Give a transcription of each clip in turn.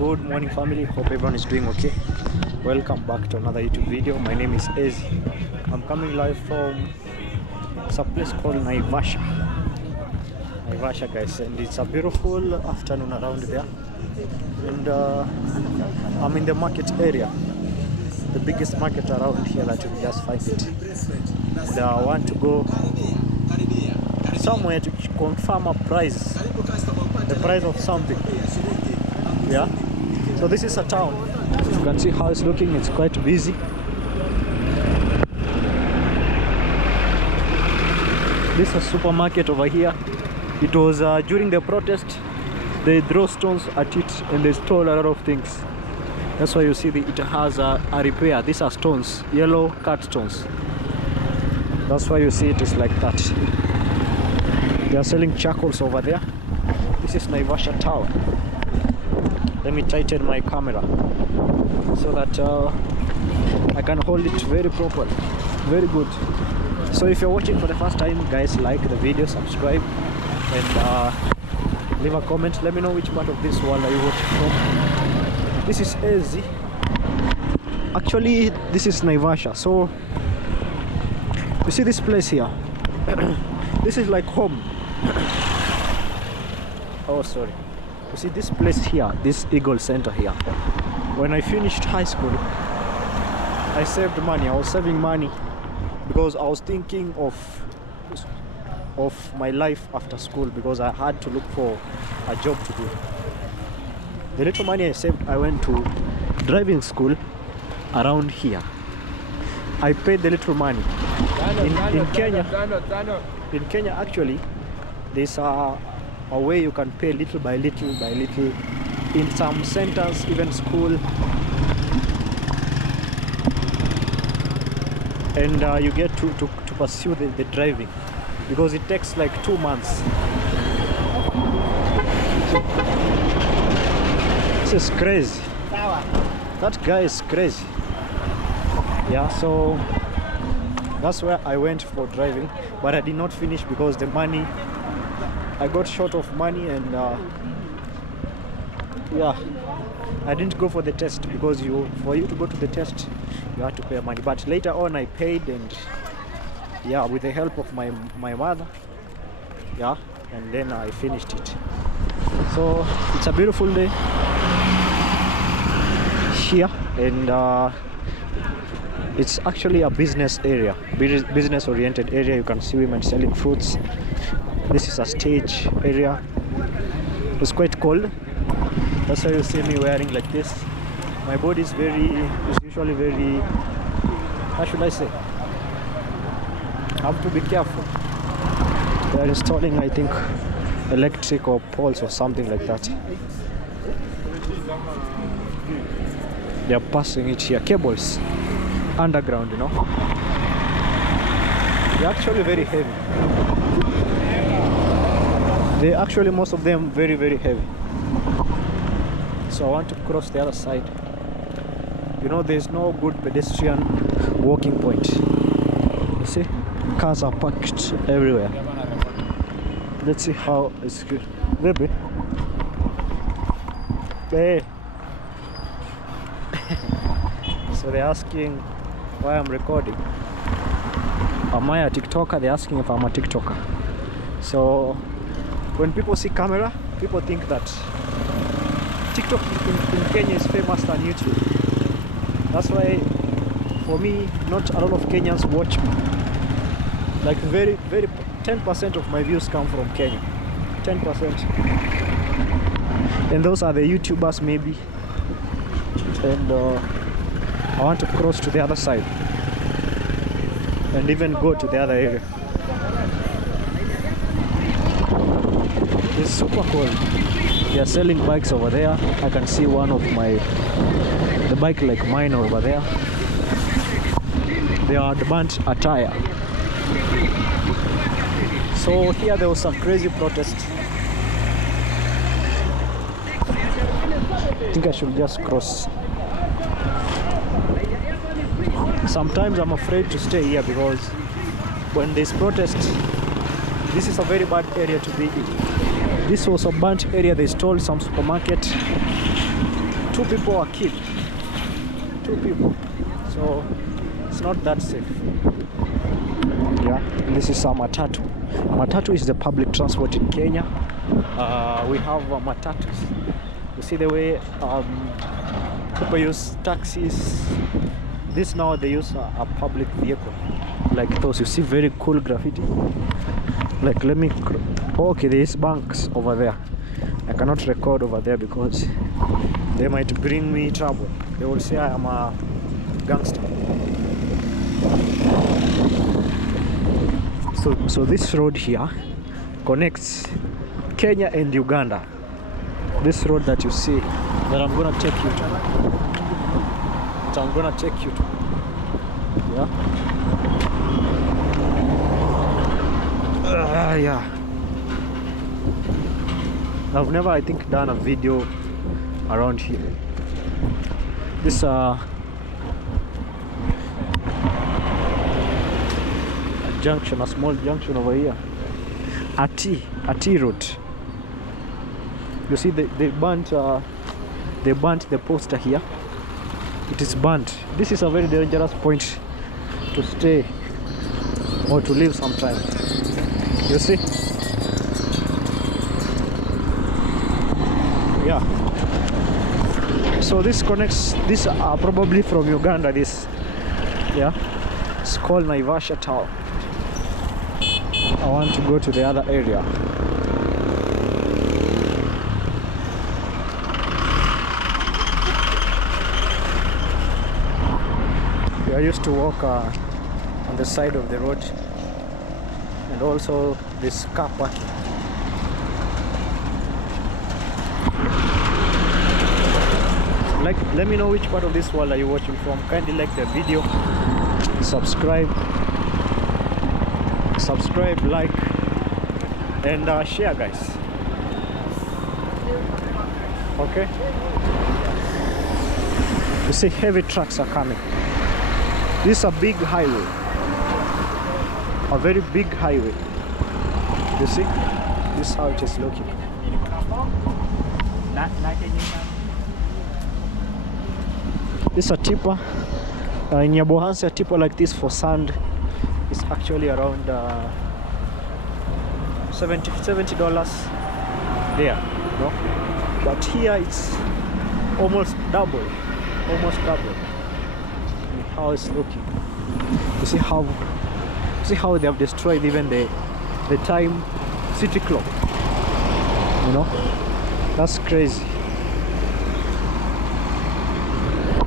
Good morning, family. Hope everyone is doing okay. Welcome back to another YouTube video. My name is Ezi. I'm coming live from a place called Naivasha, guys, and it's a beautiful afternoon around there. And I'm in the market area, the biggest market around here that you can just find it. And I want to go somewhere to confirm a price, the price of something. Yeah, so this is a town. You can see how it's looking. It's quite busy. This is a supermarket over here. It was during the protest, they throw stones at it and they stole a lot of things. That's why you see it has a repair. These are stones, yellow cut stones. That's why you see it is like that. They are selling charcoals over there. This is Naivasha town. Let me tighten my camera so that I can hold it very properly, very good. So if you're watching for the first time, guys, like the video, subscribe, and leave a comment. Let me know which part of this world are you watching from. This is Ezi. Actually, this is Naivasha. So you see this place here. This is like home. Oh, sorry. You see this place here, this Eagle Center here. When I finished high school, I saved money. I was saving money because I was thinking of my life after school, because I had to look for a job to do. The little money I saved, I went to driving school around here. I paid the little money. In Kenya actually, there's a way you can pay little by little by little in some centers, even school, and you get to pursue the driving, because it takes like 2 months. This is crazy. That guy is crazy. Yeah, so that's where I went for driving, but I did not finish because the money, I got short of money, and yeah, I didn't go for the test, because for you to go to the test you had to pay money. But later on I paid, and yeah, with the help of my mother, yeah, and then I finished it. So it's a beautiful day here, and it's actually a business area, business oriented area. You can see women selling fruits. This is a stage area. It's quite cold. That's why you see me wearing like this. My body is usually very, how should I say? I have to be careful. They are installing, I think, electric or poles or something like that. They are passing it here, cables, underground, you know. They're actually very heavy. They actually, most of them, very, very heavy. So I want to cross the other side. You know, there's no good pedestrian walking point. You see, cars are parked everywhere. Let's see how it's good. Baby. Hey. So they're asking why I'm recording. Am I a TikToker? They're asking if I'm a TikToker. So when people see camera, people think that TikTok in Kenya is famous than YouTube. That's why, for me, not a lot of Kenyans watch me. Like 10% of my views come from Kenya. 10%. And those are the YouTubers maybe. And I want to cross to the other side and even go to the other area. It's super cold. They are selling bikes over there. I can see one of the bike like mine over there. They are advanced attire. So here there was a crazy protest. I think I should just cross. Sometimes I'm afraid to stay here, because when there's protest, this is a very bad area to be in. This was a burnt area. They stole some supermarket. 2 people were killed. 2 people. So it's not that safe. Yeah, and this is a matatu. Matatu is the public transport in Kenya. We have matatus. You see the way people use taxis. This now they use a public vehicle like those. You see very cool graffiti. Like let me. Okay, there is banks over there. I cannot record over there because they might bring me trouble. They will say I am a gangster. So this road here connects Kenya and Uganda. This road that you see that I'm gonna take you to. Yeah. Yeah. I've never, I think, done a video around here. This junction, a small junction over here. Ati Road. You see they burnt the poster here. It is burnt. This is a very dangerous point to stay or to live sometimes. You see? Yeah. So this connects. These are probably from Uganda. This, yeah. It's called Naivasha Town. I want to go to the other area. I used to walk on the side of the road, and also this car parking. Like, let me know which part of this world are you watching from. Kindly like the video, subscribe, like, and share, guys. Okay. You see, heavy trucks are coming. This is a big highway, a very big highway. You see, this is how it is looking. This is a tipper. In Nyabohansi, a tipper like this for sand is actually around $70 there, no? But here it's almost double. How it's looking. You see how they have destroyed even the time city clock. You know, that's crazy.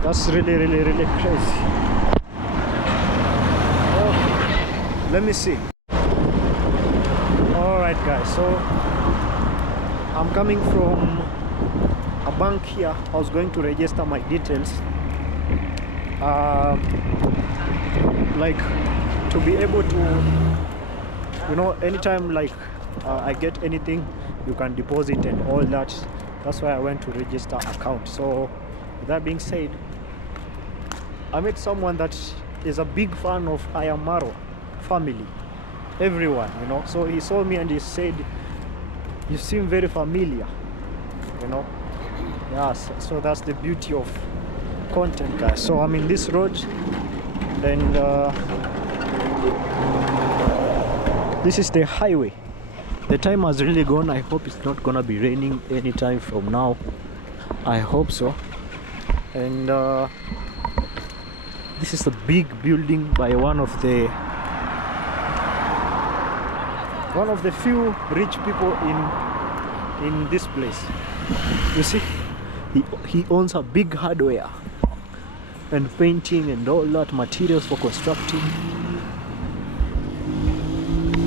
That's really crazy. Okay, let me see. All right, guys. So I'm coming from a bank here. I was going to register my details. Like to be able to, you know, anytime like I get anything, you can deposit and all that. That's why I went to register account. So with that being said, I met someone that is a big fan of Ayamaro family, everyone, you know. So he saw me and he said, you seem very familiar, you know. Yes, so that's the beauty of content, guys. So I'm in this road, and this is the highway. The time has really gone. I hope it's not gonna be raining anytime from now. I hope so. And this is a big building by one of the few rich people in this place. You see, he owns a big hardware and painting and all that, materials for constructing.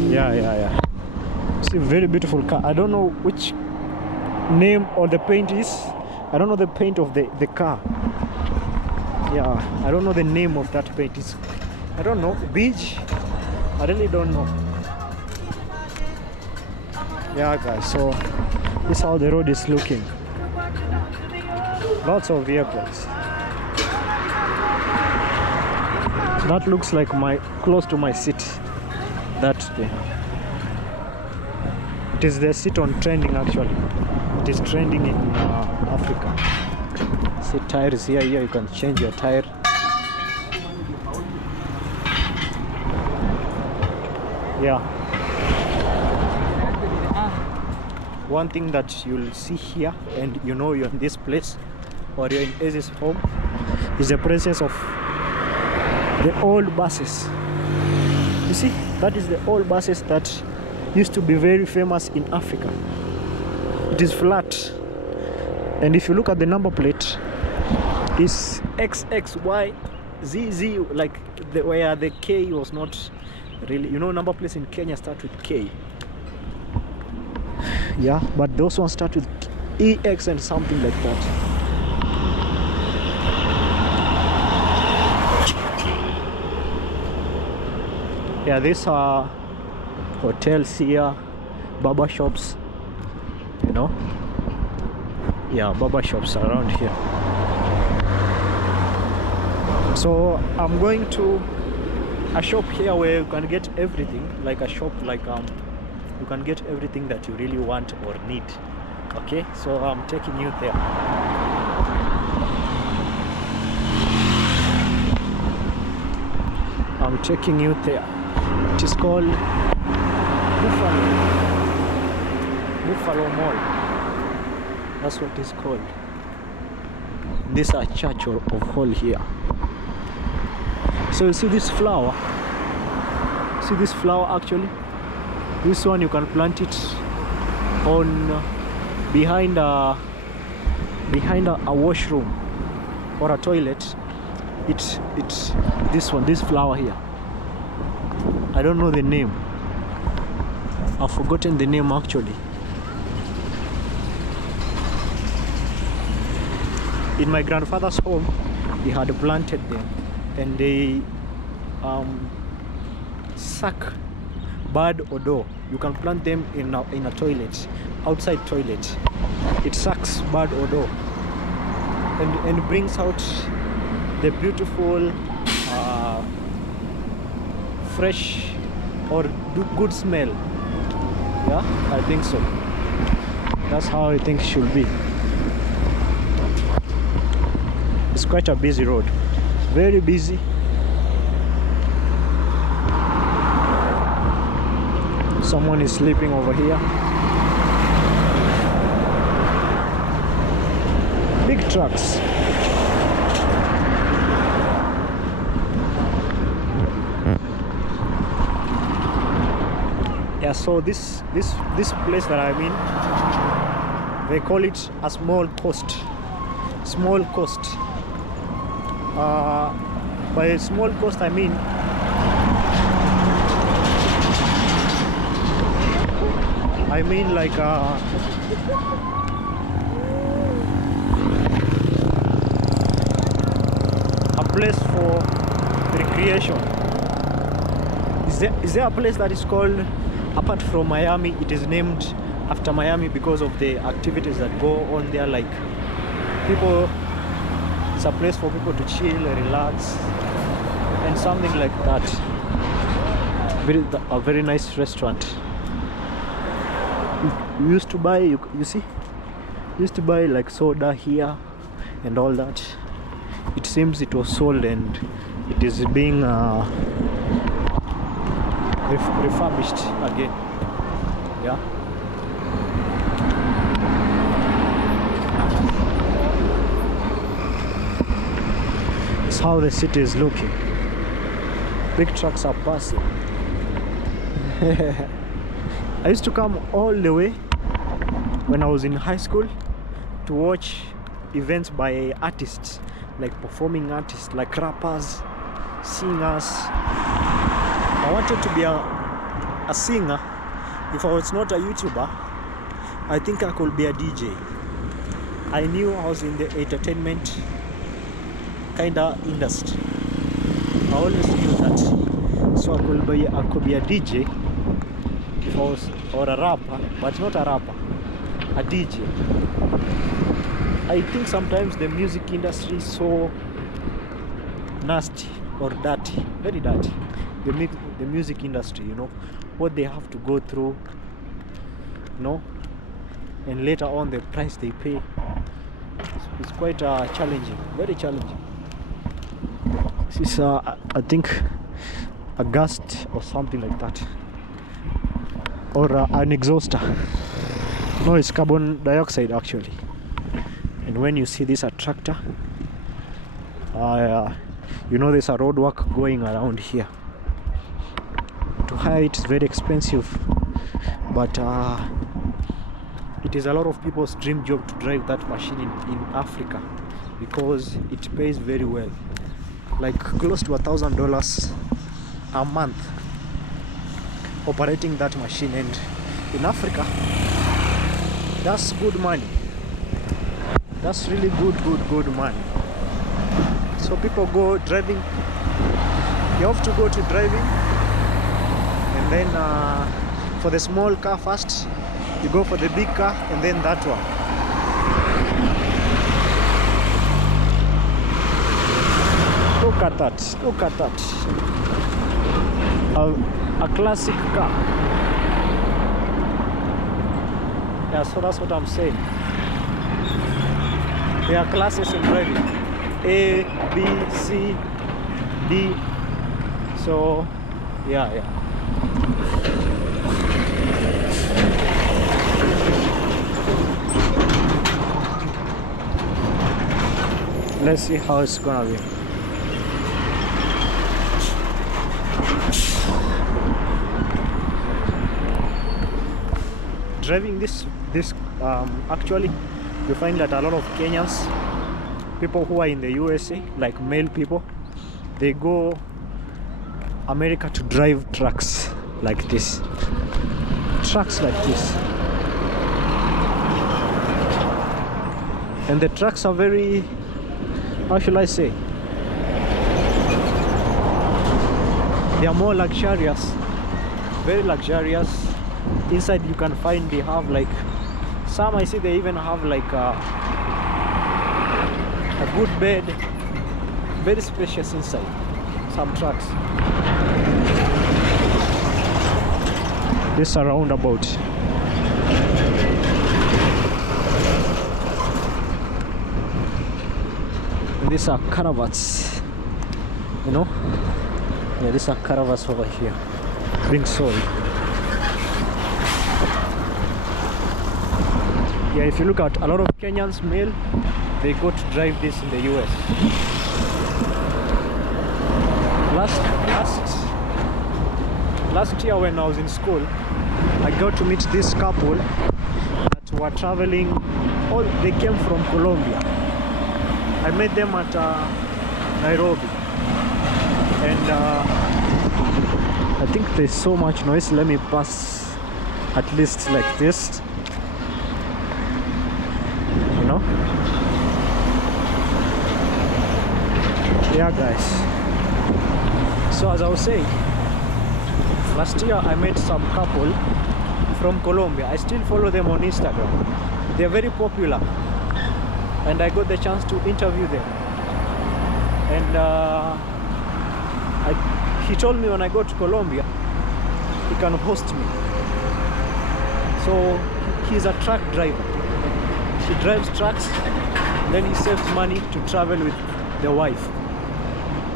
Yeah. See, very beautiful car. I don't know which name or the paint is. I don't know the paint of the car. Yeah, I don't know the name of that paint. It's, I don't know, beige. I really don't know. Yeah, guys. So this is how the road is looking. Lots of vehicles. That looks like close to my seat. That day. It is the seat on trending actually. It is trending in Africa. See tires here. Here you can change your tire. Yeah. One thing that you'll see here, and you know you're in this place or you're in Eze's home, is the presence of the old buses. You see, that is the old buses that used to be very famous in Africa. It is flat, and if you look at the number plate, it's XXYZZ, like where the K was not really, you know, number plates in Kenya start with K. Yeah, but those ones start with EX and something like that. Yeah, these are hotels here, barber shops, you know. Yeah, barber shops around here. So I'm going to a shop here where you can get everything, like a shop like you can get everything that you really want or need. Okay, so I'm taking you there. I'm taking you there. It is called Buffalo Mall. That's what it's called. This is a church of hall here. So you see this flower? See this flower actually? This one you can plant it on behind a washroom or a toilet. It's this one, this flower here. I don't know the name. I've forgotten the name actually. In my grandfather's home, he had planted them, and they suck bad odor. You can plant them in a toilet, outside toilet. It sucks bad odor and brings out the beautiful fresh or good smell. Yeah, I think so. That's how I think it should be. It's quite a busy road, very busy. Someone is sleeping over here. Big trucks. Yeah, so this place that I'm in, they call it a small coast. Small coast. By small coast I mean like a place for recreation. Is there a place that is called, apart from Miami, it is named after Miami because of the activities that go on there, like people, it's a place for people to chill, relax, and something like that. A very nice restaurant. We used to buy, you see, used to buy like soda here and all that. It seems it was sold and it is being refurbished again. Yeah. It's how the city is looking. Big trucks are passing. I used to come all the way when I was in high school to watch events by artists, like performing artists, like rappers, singers. I wanted to be a singer. If I was not a YouTuber, I think I could be a DJ. I knew I was in the entertainment kinda industry. I always knew that. So I could be a DJ if I was, or a rapper, but not a rapper, a DJ. I think sometimes the music industry is so nasty or dirty, very dirty. The music industry, you know, what they have to go through, you know, and later on the price they pay. It's quite challenging, very challenging. This is I think a gust or something like that, or an exhauster. No, it's carbon dioxide actually. And when you see this tractor, you know there's a road work going around here. To hire it is very expensive, but it is a lot of people's dream job to drive that machine in Africa, because it pays very well, like close to $1,000 a month operating that machine. And in Africa, that's good money. That's really good money. So people go driving. You have to go to driving, and then for the small car first, you go for the big car, and then that one. Look at that, look at that. A classic car. Yeah, so that's what I'm saying. There are classes in driving: A, B, C, D. So yeah. Let's see how it's gonna be. Driving this actually, you find that a lot of Kenyans, people who are in the USA, like male people, they go America to drive trucks like this. Trucks like this. And the trucks are very, how should I say? They are more luxurious, very luxurious. Inside you can find they have like, some I see they even have like a good bed, very spacious inside some trucks. This is a roundabout. And these are caravans, you know. Yeah, these are caravans over here being sold. Yeah, if you look at a lot of Kenyans male, they go to drive this in the US. Last year when I was in school, I got to meet this couple that were traveling. They came from Colombia. I met them at Nairobi, and I think there's so much noise. Let me pass at least like this. Yeah guys, so as I was saying, last year I met some couple from Colombia. I still follow them on Instagram. They're very popular, and I got the chance to interview them. And he told me when I go to Colombia, he can host me. So he's a truck driver. He drives trucks, then he saves money to travel with the wife.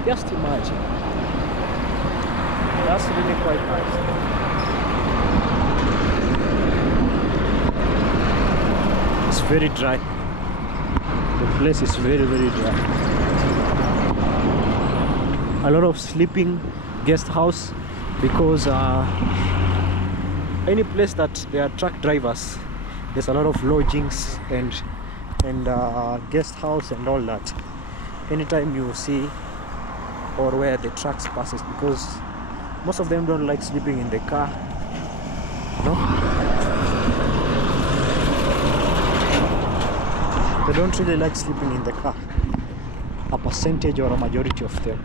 Just imagine. That's really quite nice. It's very dry. The place is very dry. A lot of sleeping guest house, because any place that there are truck drivers, there's a lot of lodgings and guest house and all that. Anytime you see or where the trucks passes, because most of them don't like sleeping in the car, no? They don't really like sleeping in the car, a percentage or a majority of them.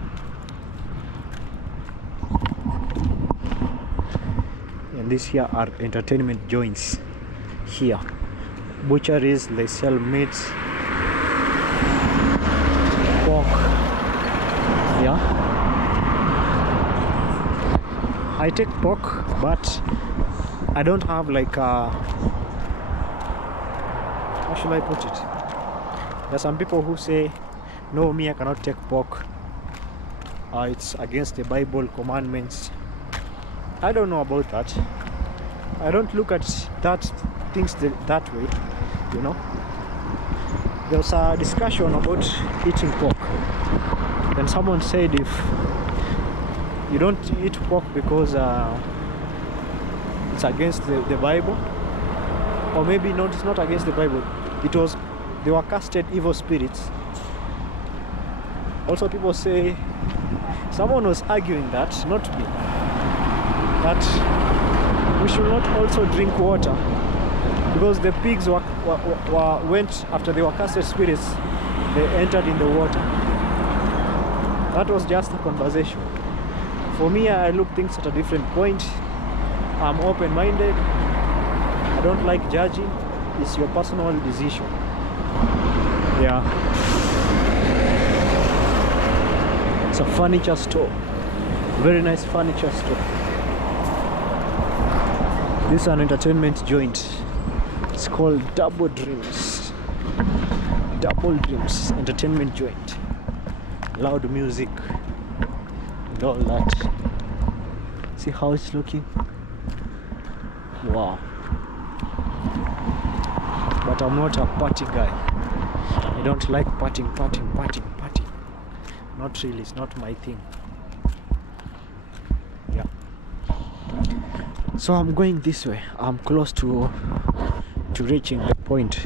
And these here are entertainment joints here. Butcheries, they sell meats, pork. Yeah, I take pork, but I don't have like a, how should I put it, There are some people who say, no, me, I cannot take pork. It's against the Bible commandments. I don't know about that. I don't look at things that way, you know. There was a discussion about eating pork. Then someone said if you don't eat pork because it's against the Bible, or maybe not, it's not against the Bible. They were casted evil spirits. Also, people say, someone was arguing that, not me, that we should not also drink water because the pigs went after they were casted spirits, they entered in the water. That was just a conversation. For me, I look things at a different point. I'm open-minded. I don't like judging. It's your personal decision. Yeah. It's a furniture store. Very nice furniture store. This is an entertainment joint. It's called Double Dreams. Double Dreams entertainment joint. Loud music and all that. See how it's looking? Wow. But I'm not a party guy. I don't like partying. Not really, it's not my thing. Yeah. So I'm going this way. I'm close to reaching the point.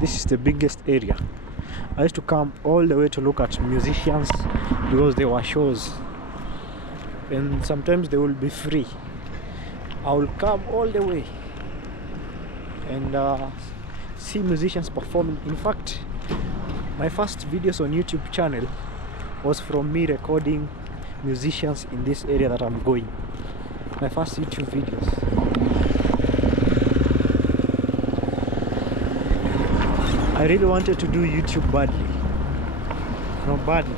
This is the biggest area. I used to come all the way to look at musicians because there were shows. And sometimes they will be free. I will come all the way and see musicians performing. In fact, my first videos on YouTube channel was from me recording musicians in this area that I'm going. My first YouTube videos. I really wanted to do YouTube badly. No, badly.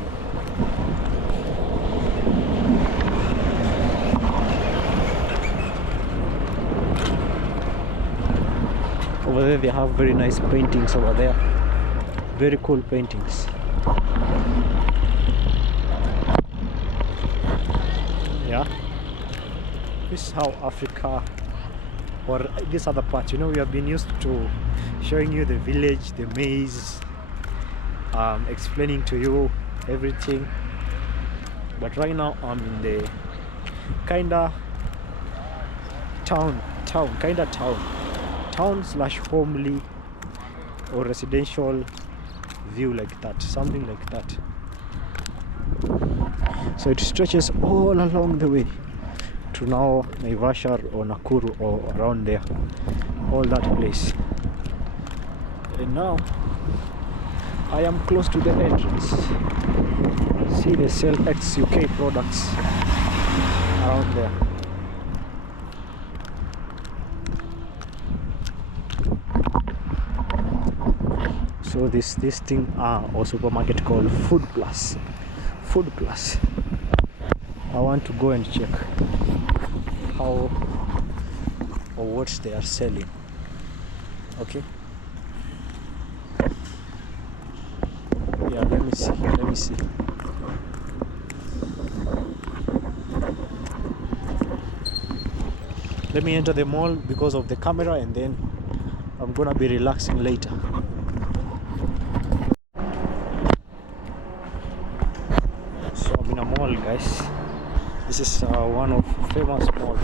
Over there they have very nice paintings over there. Very cool paintings. Yeah. This is how Africa, or this other part, you know, we have been used to showing you the village, the maze, explaining to you everything. But right now I'm in the kinda town slash homely or residential view, like that, something like that. So it stretches all along the way to now Naivasha or Nakuru or around there, all that place. And now I am close to the entrance. See, they sell ex-UK products around there. So this thing or supermarket called Food Plus. I want to go and check how or what they are selling. Okay. Yeah, let me see. Let me enter the mall because of the camera, and then I'm gonna be relaxing later. So I'm in a mall, guys. This is one of famous malls.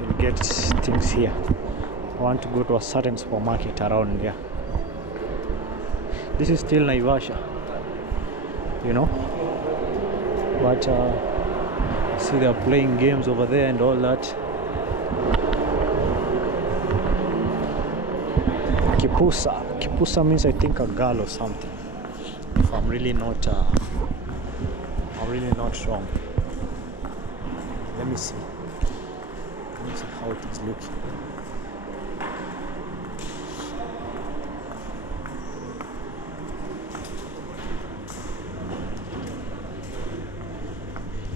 You'll get things here. I want to go to a certain supermarket around there. This is still Naivasha, you know, but see, they're playing games over there and all that. Kipusa means, I think, a girl or something, if I'm really not wrong. Let me see how it is looking.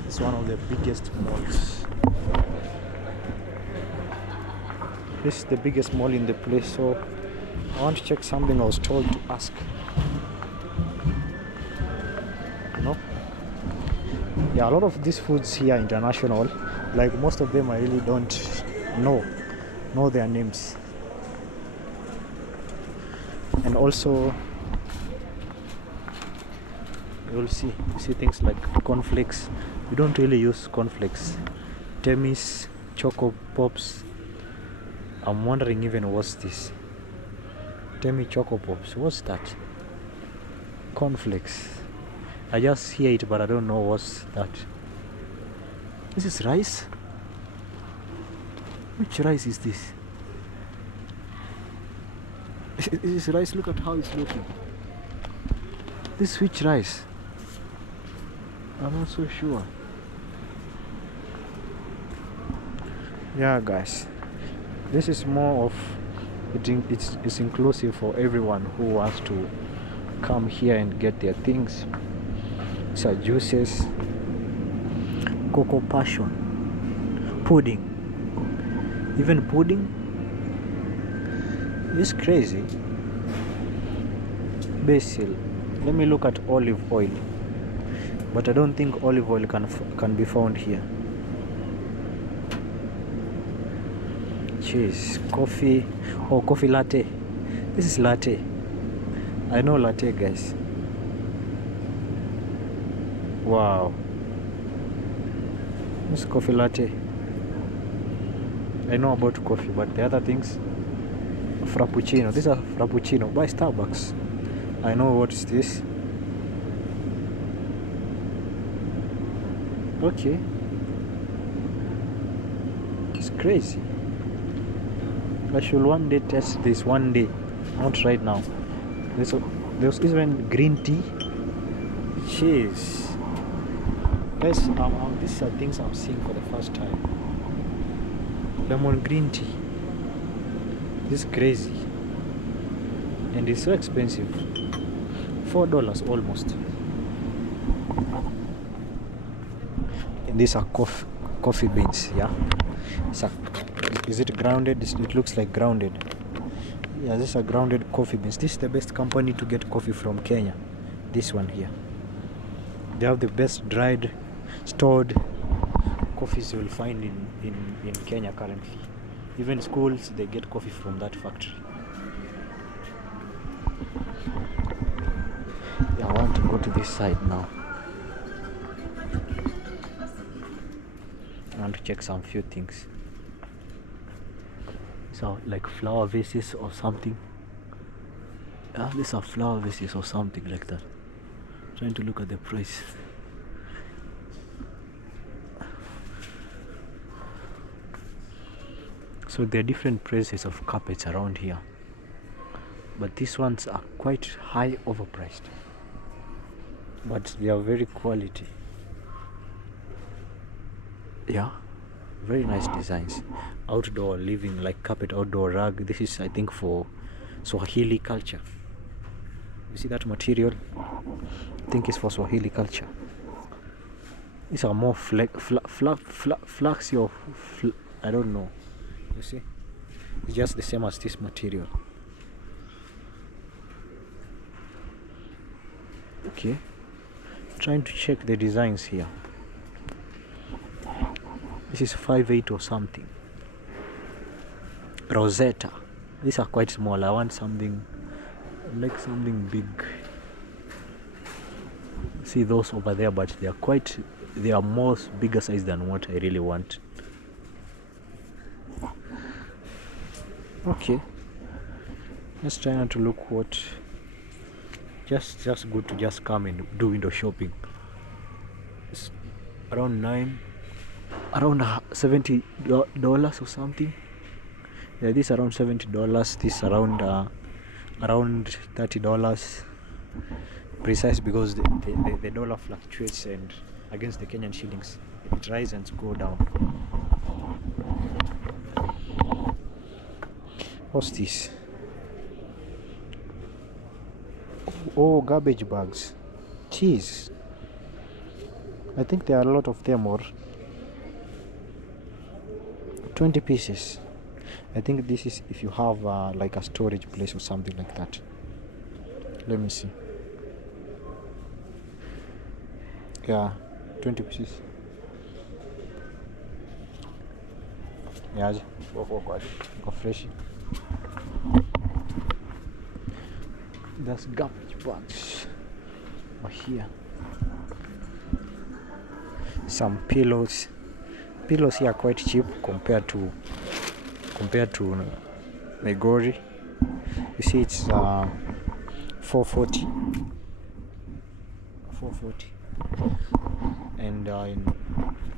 It's one of the biggest malls. This is the biggest mall in the place, so I want to check something I was told to ask. No? Yeah, a lot of these foods here are international. Like most of them I really don't know their names. And also you'll see things like cornflakes. We don't really use cornflakes. Temis, Choco Pops. I'm wondering even what's this. Temi Choco Pops. What's that? Cornflakes. I just hear it, but I don't know what's that. This is rice? Which rice is this? This is rice. Look at how it's looking. This which rice? I'm not so sure. Yeah, guys, this is more of it's inclusive for everyone who wants to come here and get their things. These are juices, cocoa passion, pudding, even pudding. It's crazy. Basil. Let me look at olive oil, but I don't think olive oil can be found here. Cheese, coffee. Oh, coffee latte. This is latte. I know latte, guys. Wow. This is coffee latte. I know about coffee, but the other things, frappuccino. These are frappuccino by Starbucks. I know what is this. Okay. It's crazy. I should one day test this one day, not right now. There's even green tea. Jeez. Guys, these are things I'm seeing for the first time. Lemon green tea. This is crazy. And it's so expensive. $4 almost. And these are coffee beans, yeah? Is it grounded? It looks like grounded. Yeah, these are grounded coffee beans. This is the best company to get coffee from Kenya. This one here. They have the best dried, stored coffees you will find in Kenya currently. Even schools, they get coffee from that factory. Yeah, I want to go to this side now. I want to check some few things. So like flower vases or something. Yeah, these are flower vases or something like that. Trying to look at the price. So there are different prices of carpets around here, but these ones are quite high overpriced, but they are very quality. Yeah, very nice designs. Outdoor living, like carpet, outdoor rug. This is, I think, for Swahili culture. You see that material? I think it's for Swahili culture. These are more flaxy or I don't know. You see, it's just the same as this material. Okay, trying to check the designs here. This is 5'8" or something. Rosetta. These are quite small. I want something like something big. See those over there, but they are more bigger size than what I really want. Okay, let's try not to look what. Just good to just come and do window shopping. It's around $70 or something. Yeah, this around $70. This around $30. Precise, because the dollar fluctuates and against the Kenyan shillings, it rises and goes down. What's this? Oh, garbage bags. Cheese. I think there are a lot of them, or 20 pieces. I think this is if you have like a storage place or something like that. Let me see. Yeah, 20 pieces. Yeah, go fresh. There's garbage bags over here. Some pillows. Pillows here are quite cheap compared to Migori. You see, it's 440. 440. And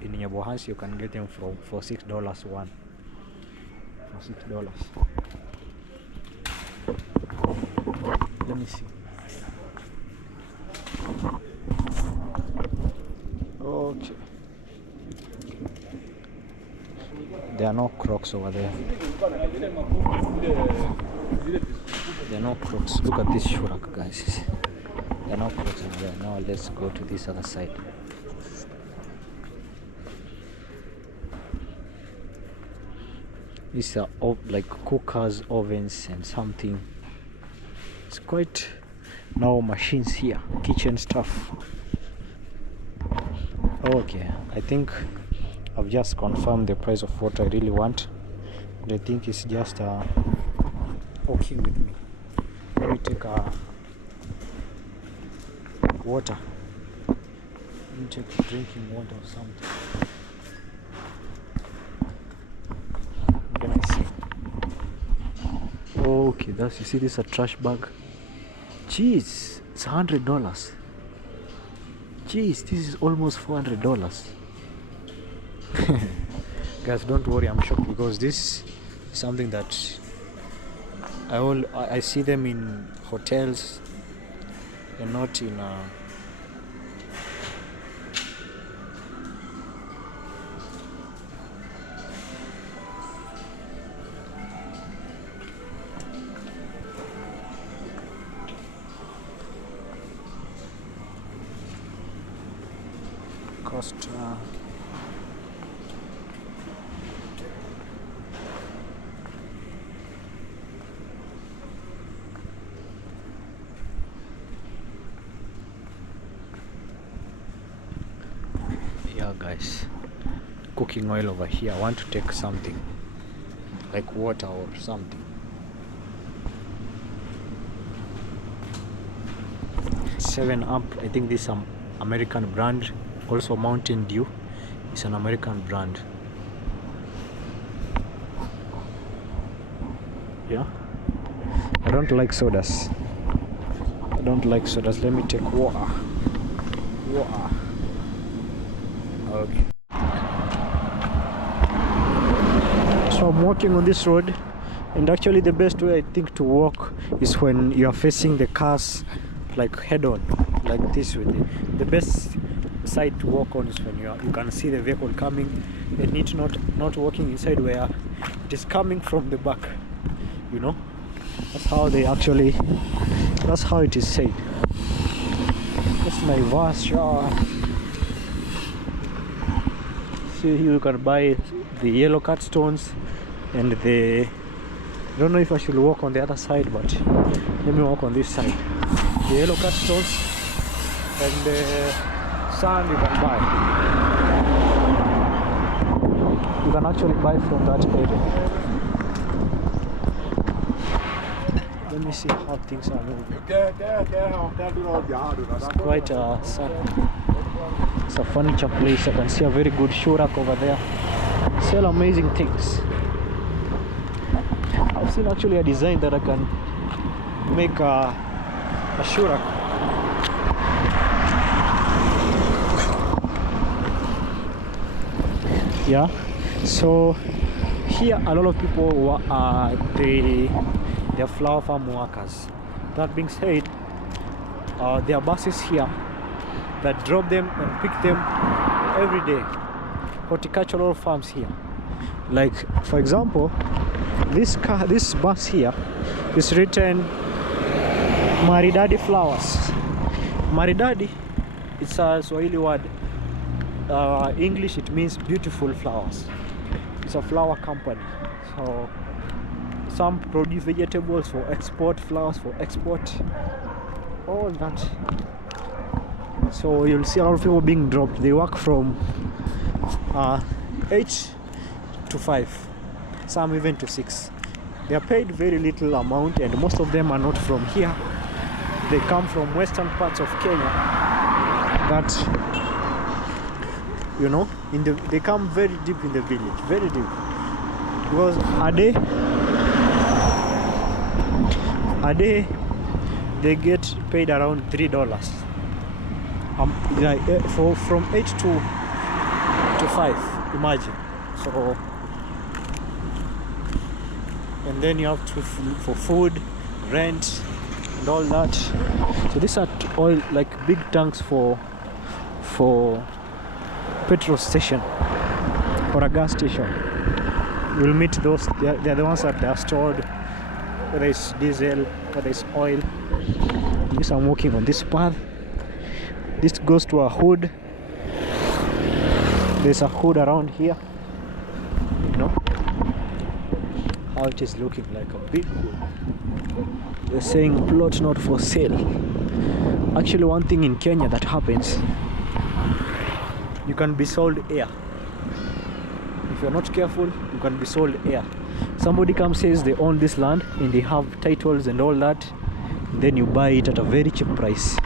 in Nyabohansi you can get them for $6 one. For $6. Let me see. Okay. There are no Crocs over there. There are no Crocs. Look at this shoe rack, guys. There are no Crocs over there. Now let's go to this other side. These are like cookers, ovens, and something. It's quite now machines here, kitchen stuff. Okay, I think I've just confirmed the price of what I really want. And I think it's just okay with me. Let me take water. Let me take drinking water or something. Let me see. Okay, you see this is a trash bag. Jeez, it's $100. Jeez, this is almost $400. Guys, don't worry, I'm shocked because this is something that I see them in hotels and not in cost. Yeah, guys, cooking oil over here. I want to take something like water or something. 7-Up, I think this is some American brand. Also Mountain Dew is an American brand. Yeah, I don't like sodas. Let me take water. Okay, so I'm walking on this road, and actually the best way I think to walk is when you are facing the cars like head on, like this with it. The best side to walk on is when you can see the vehicle coming, and it's not walking inside where it is coming from the back, you know. That's how it is said. That's my Vasha. See, you can buy the yellow cut stones and I don't know if I should walk on the other side, but let me walk on this side. The yellow cut stones and the sand you can buy. You can actually buy from that area. Let me see how things are moving. It's quite it's a furniture place. I can see a very good shoe rack over there. Sell amazing things. I've seen actually a design that I can make a shoe rack. Yeah, so here a lot of people they're flower farm workers. That being said, there are buses here that drop them and pick them every day. Horticultural farms here. Like for example, this bus here is written Maridadi Flowers. Maridadi, it's a Swahili word. English it means beautiful flowers. It's a flower company. So Some produce vegetables for export, flowers for export, all that. So you'll see a lot of people being dropped. They work from 8 to 5, some even to 6. They are paid very little amount, and most of them are not from here. They come from western parts of Kenya that, you know, they come very deep in the village, very deep, because a day they get paid around $3, like from 8 to 5, imagine. So, and then you have to for food, rent, and all that. So these are all like big tanks for petrol station or a gas station. You'll meet those. They're the ones that are stored, whether it's diesel, whether it's oil. These I'm walking on this path. This goes to a hood. There's a hood around here, you know how it is looking, like a big hood. They're saying plot not for sale. Actually, one thing in Kenya that happens, you can be sold air. If you're not careful, you can be sold air. Somebody comes, says they own this land and they have titles and all that, then you buy it at a very cheap price.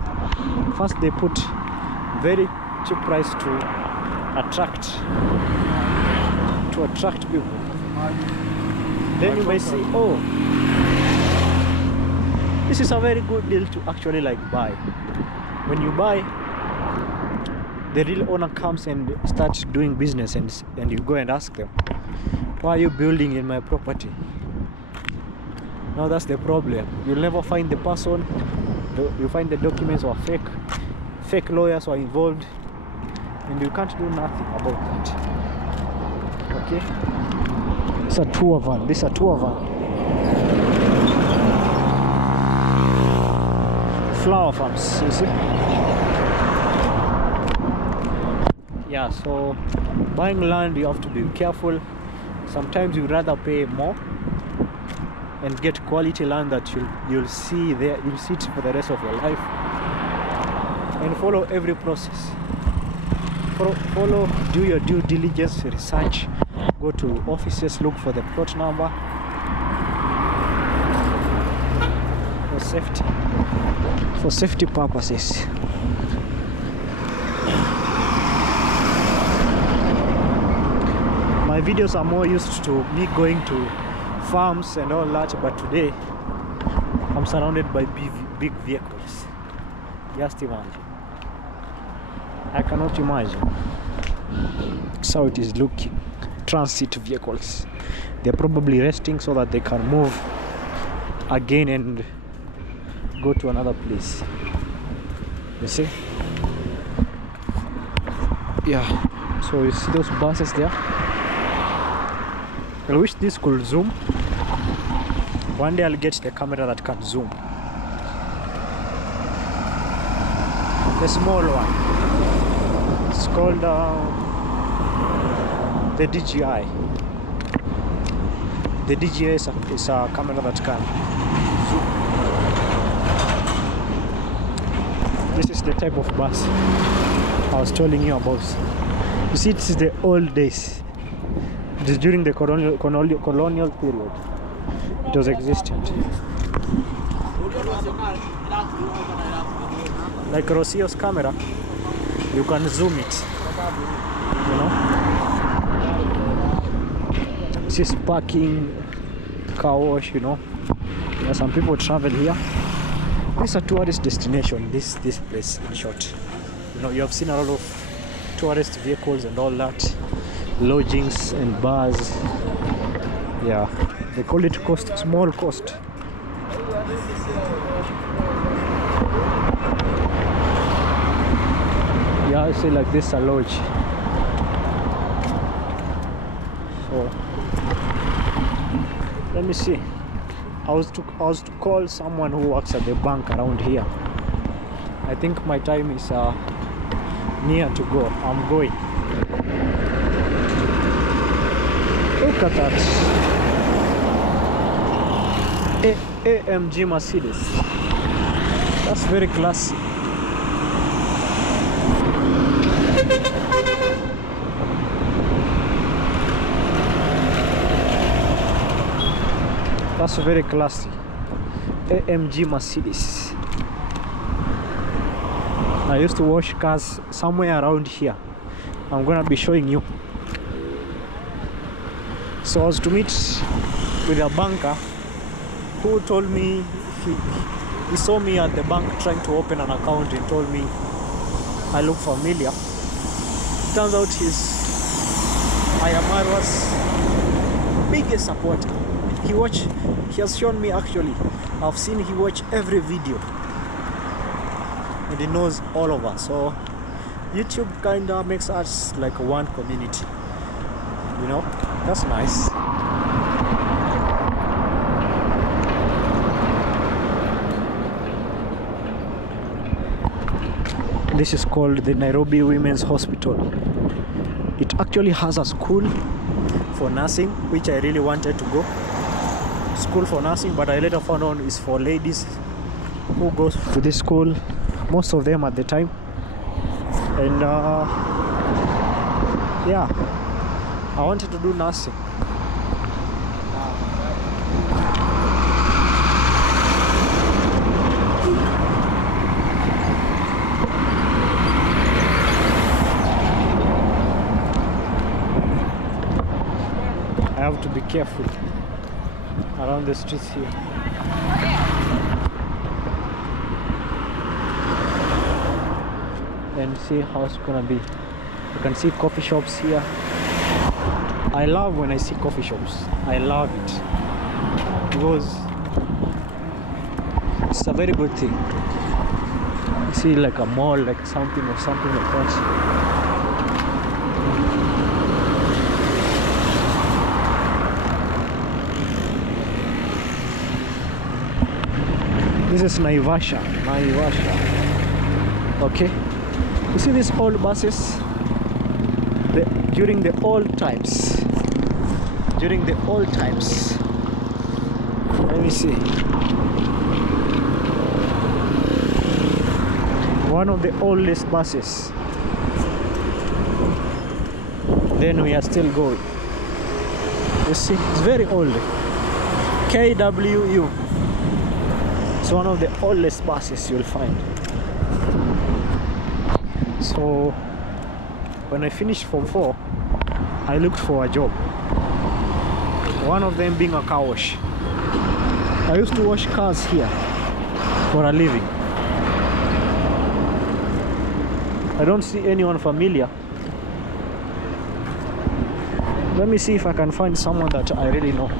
First they put very cheap price to attract people. Then you may say, oh, this is a very good deal to actually like buy. When you buy, the real owner comes and starts doing business, and you go and ask them, why are you building in my property? Now that's the problem. You'll never find the person. You find the documents are fake lawyers are involved, and you can't do nothing about that. Okay, it's a tour van. This is a tour van. Flower farms, you see. Yeah, so buying land, you have to be careful. Sometimes you'd rather pay more and get quality land that you'll see there, you'll see it for the rest of your life, and follow every process. Do your due diligence, research, go to offices, look for the plot number for safety purposes. My videos are more used to me going to farms and all that, but today I'm surrounded by big vehicles. Just imagine. I cannot imagine. That's how it is looking. Transit vehicles. They're probably resting so that they can move again and go to another place. You see? Yeah. So you see those buses there? I wish this could zoom. One day I'll get the camera that can zoom. The small one. It's called the DJI. The DJI is a camera that can zoom. This is the type of bus I was telling you about. You see, this is the old days. It is during the colonial period. It was existent. Like Rosio's camera, you can zoom it. You know? This is parking, car wash, you know. Yeah, some people travel here. This is a tourist destination, this place, in short. You know, you have seen a lot of tourist vehicles and all that. Lodgings and bars. Yeah, they call it coast, small coast. Yeah, I say like this, a lodge. So let me see. I was to call someone who works at the bank around here. I think my time is near to go. I'm going. Look at that. AMG Mercedes. That's very classy. That's very classy. AMG Mercedes. I used to wash cars somewhere around here. I'm gonna be showing you. So I was to meet with a banker who told me he saw me at the bank trying to open an account and told me I look familiar. Turns out I am Marwa's biggest supporter. He has shown me, actually, I've seen he watch every video and he knows all of us. So YouTube kinda makes us like one community, you know. That's nice. This is called the Nairobi Women's Hospital. It actually has a school for nursing, which I really wanted to go. School for nursing, but I later found out it's for ladies who goes to this school, most of them at the time. And yeah, I wanted to do nursing. I have to be careful around the streets here. And see how it's gonna be. You can see coffee shops here. I love when I see coffee shops. I love it because it's a very good thing. You see like a mall, like something or something like that. This is Naivasha. Okay, you see these old buses during the old times. Let me see. One of the oldest buses. Then we are still going. You see, it's very old. KWU. It's one of the oldest buses you'll find. So when I finished Form 4, I looked for a job. One of them being a car wash. I used to wash cars here for a living. I don't see anyone familiar. Let me see if I can find someone that I really know.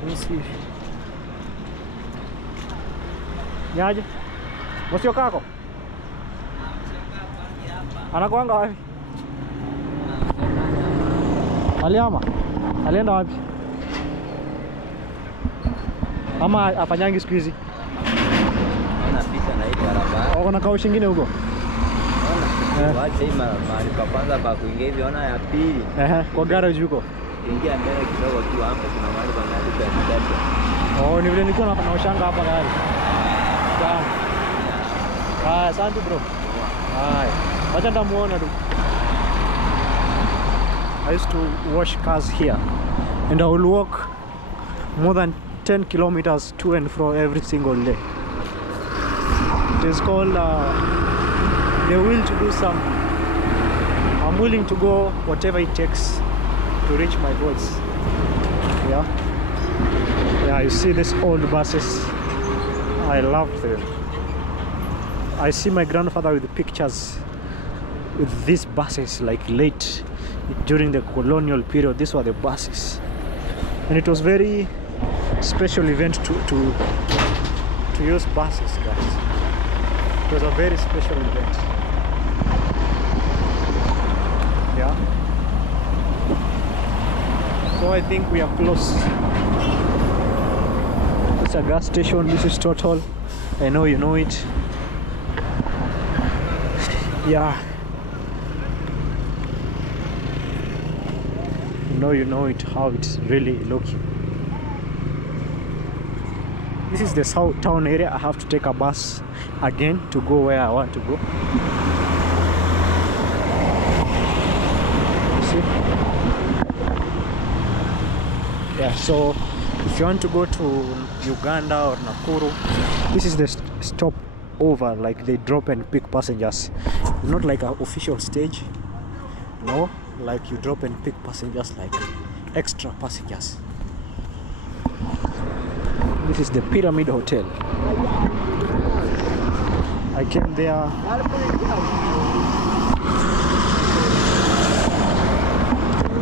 Let me see. Nyaje? Mosio kako? Anakuanga wapi? Aliama? Alienda wapi? Ama afanyangi siku hizi? Anapita na hii barabara. Wako na kao shingine huko? Wacha hii mahali pa kwanza pa kuingia hivi, ona ya pili. Kwa garage huko. Ingia mbele kidogo tu hapo kuna mahali pameandikwa Mpesa. Ni vile nilikuwa naoshanga hapa gari. Sawa. Asante bro. Wacha ndamuona tu. I used to wash cars here and I will walk more than 10 kilometers to and fro every single day. It is called the will to do something. I'm willing to go whatever it takes to reach my goals. Yeah, you see these old buses. I love them. I see my grandfather with pictures with these buses, like late during the colonial period. These were the buses, and it was very special event to use buses, guys. It was a very special event. Yeah. So I think we are close. It's a gas station. This is Total. I know you know it. Yeah. You know it, how it's really looking. This is the south town area. I have to take a bus again to go where I want to go. See? Yeah, so if you want to go to Uganda or Nakuru, this is the stop over, like they drop and pick passengers. Not like an official stage, no, like you drop and pick passengers, like extra passengers. This is the Pyramid Hotel. I came there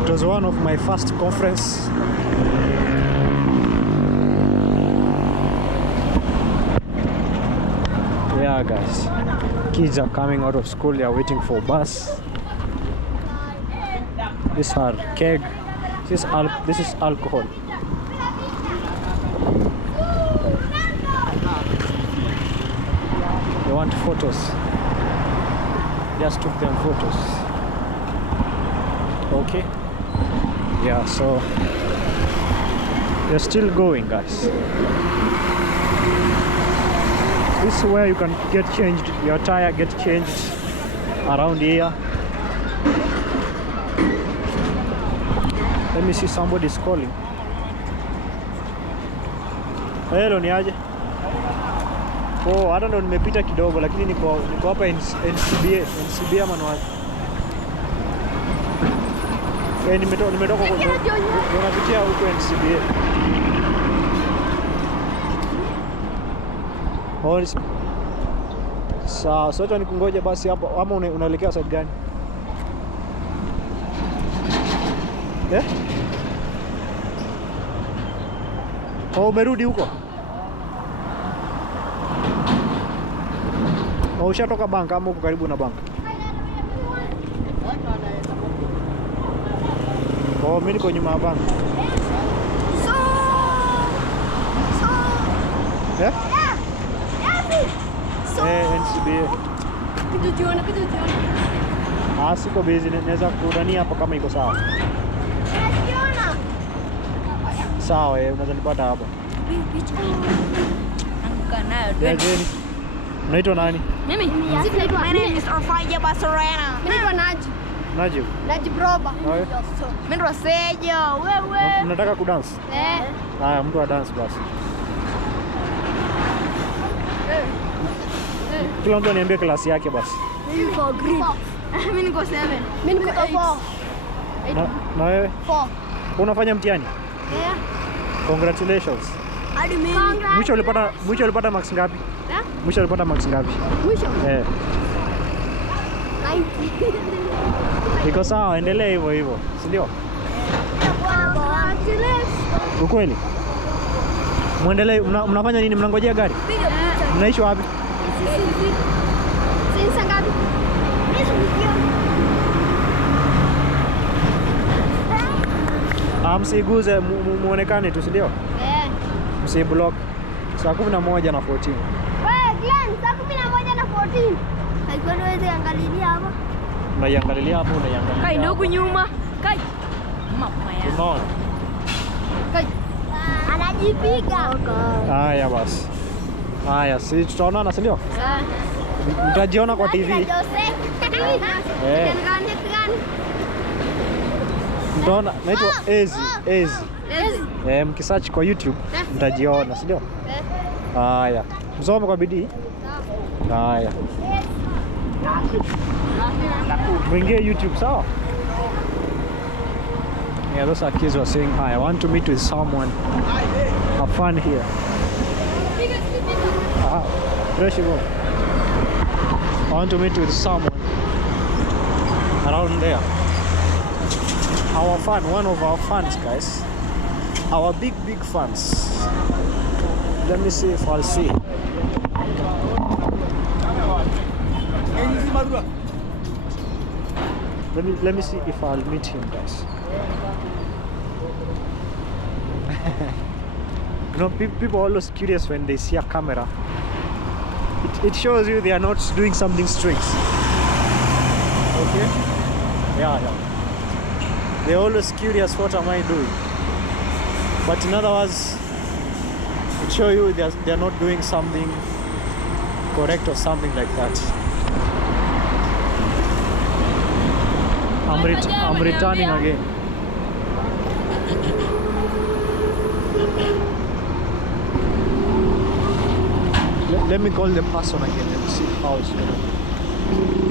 it was one of my first conference. Yeah guys, kids are coming out of school, they are waiting for bus. These are keg. This is alcohol. They want photos. Just took them photos. Okay. Yeah, so they're still going, guys. This is where you can get changed, your tire get changed around here. Let me see, somebody's calling. Hello, ni aje? Oh, hata ndo nimepita kidogo lakini niko hapa NCBA manual. Nimetoka huko. Unapitia huko NCBA. Oh, sawa, sote nikungoje basi hapo ama unaelekea side gani? Eh? Oh, umerudi huko? Oh, ushatoka banka ama uko karibu na banka? Oh, mimi niko nyuma ya banka. Eh? NCBA. Kitu jiona. Siko busy, naweza kudania hapa kama iko sawa. Sawa, unaweza nipata hapa. Angkanayo. Jeni. Unaitwa nani? Mimi. My name is Orfaja Basorena. Mimi naitwa Naji. Najib. Najib Roba. Wewe? Mimi ndo Sejo. Wewe. Unataka kudance? Haya, mtu wa dance basi. Kila mtu aniambie klasi yake basi. Mimi niko green. Mimi niko 7. Mimi niko 4. Na wewe? 4. Unafanya mtihani? Yeah. Congratulations. Hadi mimi. Mwisho ulipata marks ngapi? Mwisho ulipata marks ngapi? Mwisho. 90. 90. Iko sawa, endelee hivyo hivyo, si ndio? Ukweli? Muendelee, mnafanya nini? Mnangojea gari? Mnaishi wapi? Sasa ngapi? Msiguze, muonekane tu, si ndio? Msiblock. Saa 11 na 14. Wewe Glenn, saa 11 na 14. Haikuwa wewe angalilia hapa. Unaiangalilia hapo, unaiangalia. Kai ndio nyuma. Kai. Mama ya. Unaona? Kai. Anajipiga. Haya basi. Haya, si tutaonana, si ndio? Mtajiona kwa TV. Mtaona, naitwa Ezi. Mkisearch kwa YouTube mtajiona, si ndio? Haya. Msome kwa bidii. Haya. Mwingie YouTube, sawa? Yeah, those are kids who are saying hi. I want to meet with someone. Have fun here. There she go. I want to meet with someone around there. Our fan, one of our fans, guys. Our big fans. Let me see if I'll see. Let me see if I'll meet him, guys. You know, people are always curious when they see a camera. It shows you they are not doing something strange. Okay? Yeah. They're always curious, what am I doing? But in other words, it show you they're not doing something correct or something like that. I'm returning again. Let me call the person again and see how it's going.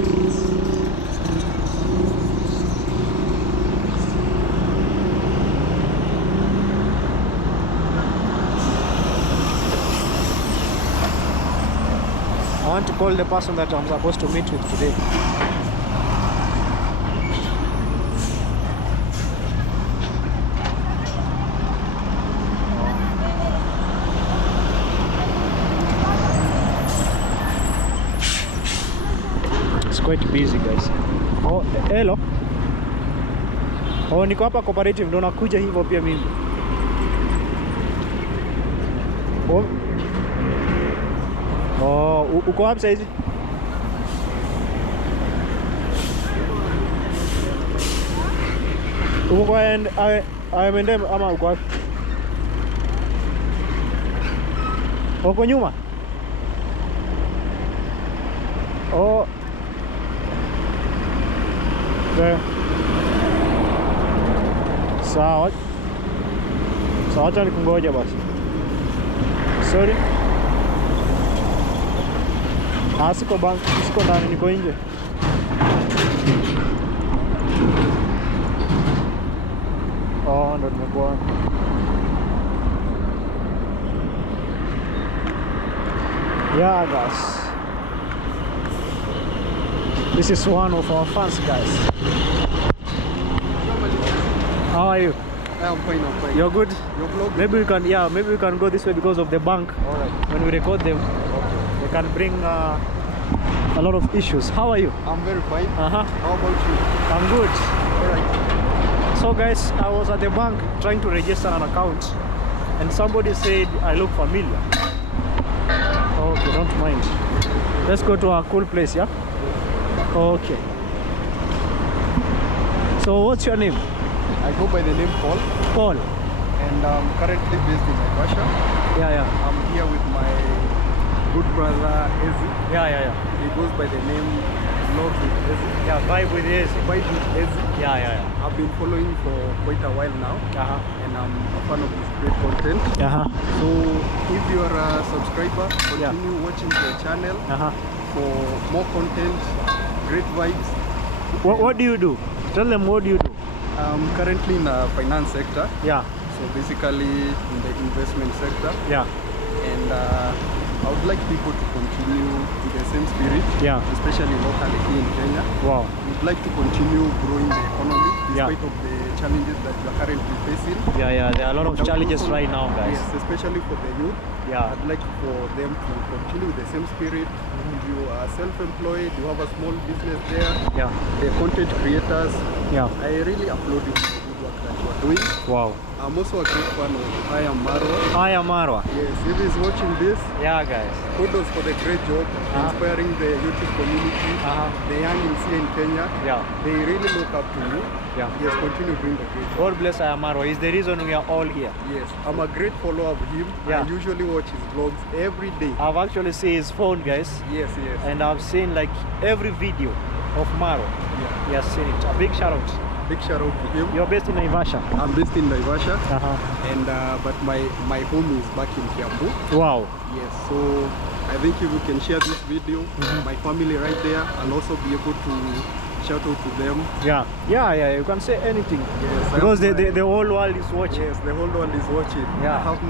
I want to call the person that I'm supposed to meet with today. It's quite busy, guys. Oh, hello. Oh, niko hapa cooperative, ndo nakuja hivyo pia mimi. Oh. Oh, uko wapi saizi? Uko kwa aende ama uko wapi? Uko nyuma? Oh. There. Sawa. Sawa, acha nikungoja basi. Sorry. Siko bank, siko ndani, niko nje. Oh, ndo nimekuwa. Yeah, guys. This is one of our fans, guys. How are you? I'm fine, I'm fine. You're good? Your vlog? Maybe we can go this way because of the bank. Alright. When we record them, they can bring a lot of issues. How are you? I'm very fine. Uh-huh. How about you? I'm good. Alright. So guys, I was at the bank trying to register an account and somebody said I look familiar. Okay, don't mind. Let's go to a cool place, yeah? Okay. So what's your name? I go by the name Paul, Paul. and I'm currently based in Naivasha. Yeah. I'm here with my good brother Ezi. Yeah. He goes by the name Vlogs with Ezi. Yeah, vibe with this. Vibe with Ezi. Yeah. I've been following for quite a while now, Uh-huh. and I'm a fan of his great content. Uh-huh. So if you are a subscriber, continue watching the channel Uh-huh. for more content, great vibes. What do you do? Tell them what do you do? I'm currently in the finance sector. Yeah. So basically in the investment sector, Yeah. and I would like people to continue with the same spirit, Yeah. especially locally here in Kenya. Wow. We'd like to continue growing the economy Yeah. despite of the challenges that we are currently facing. Yeah. There are a lot of And I would challenges also- right now, guys. Yes, especially for the youth. Yeah. I'd like for them to continue with the same spirit. If you are self-employed, you have a small business there, Yeah. the content creators, Yeah. I really applaud you for the good work that you are doing. Wow. I'm also a great fan of I Am Marwa. Hi, Amarwa. Yes, if he's watching this, Yeah, guys. kudos for the great job inspiring the YouTube community, Uh-huh. the young in here in Kenya. Yeah. They really look up to you. Yeah. Yes, continue doing the great job. God bless Amarwa. He's the reason we are all here. Yes, I'm a great follower of him. Yeah. I usually watch his vlogs every day. I've actually seen his phone, guys, Yes. and I've seen like every video of Maro. Yeah. He has seen it. A big shout out. Big shout out to him. You're based in Naivasha. I'm based in Naivasha, Uh-huh. and but my home is back in Kiambu. Wow. Yes, so I think if we can share this video, my family right there, I'll also be able to shout out to them. Yeah. You can say anything. Yes, I Because have the whole world is watching. Yes, the whole world is watching. Yeah. I have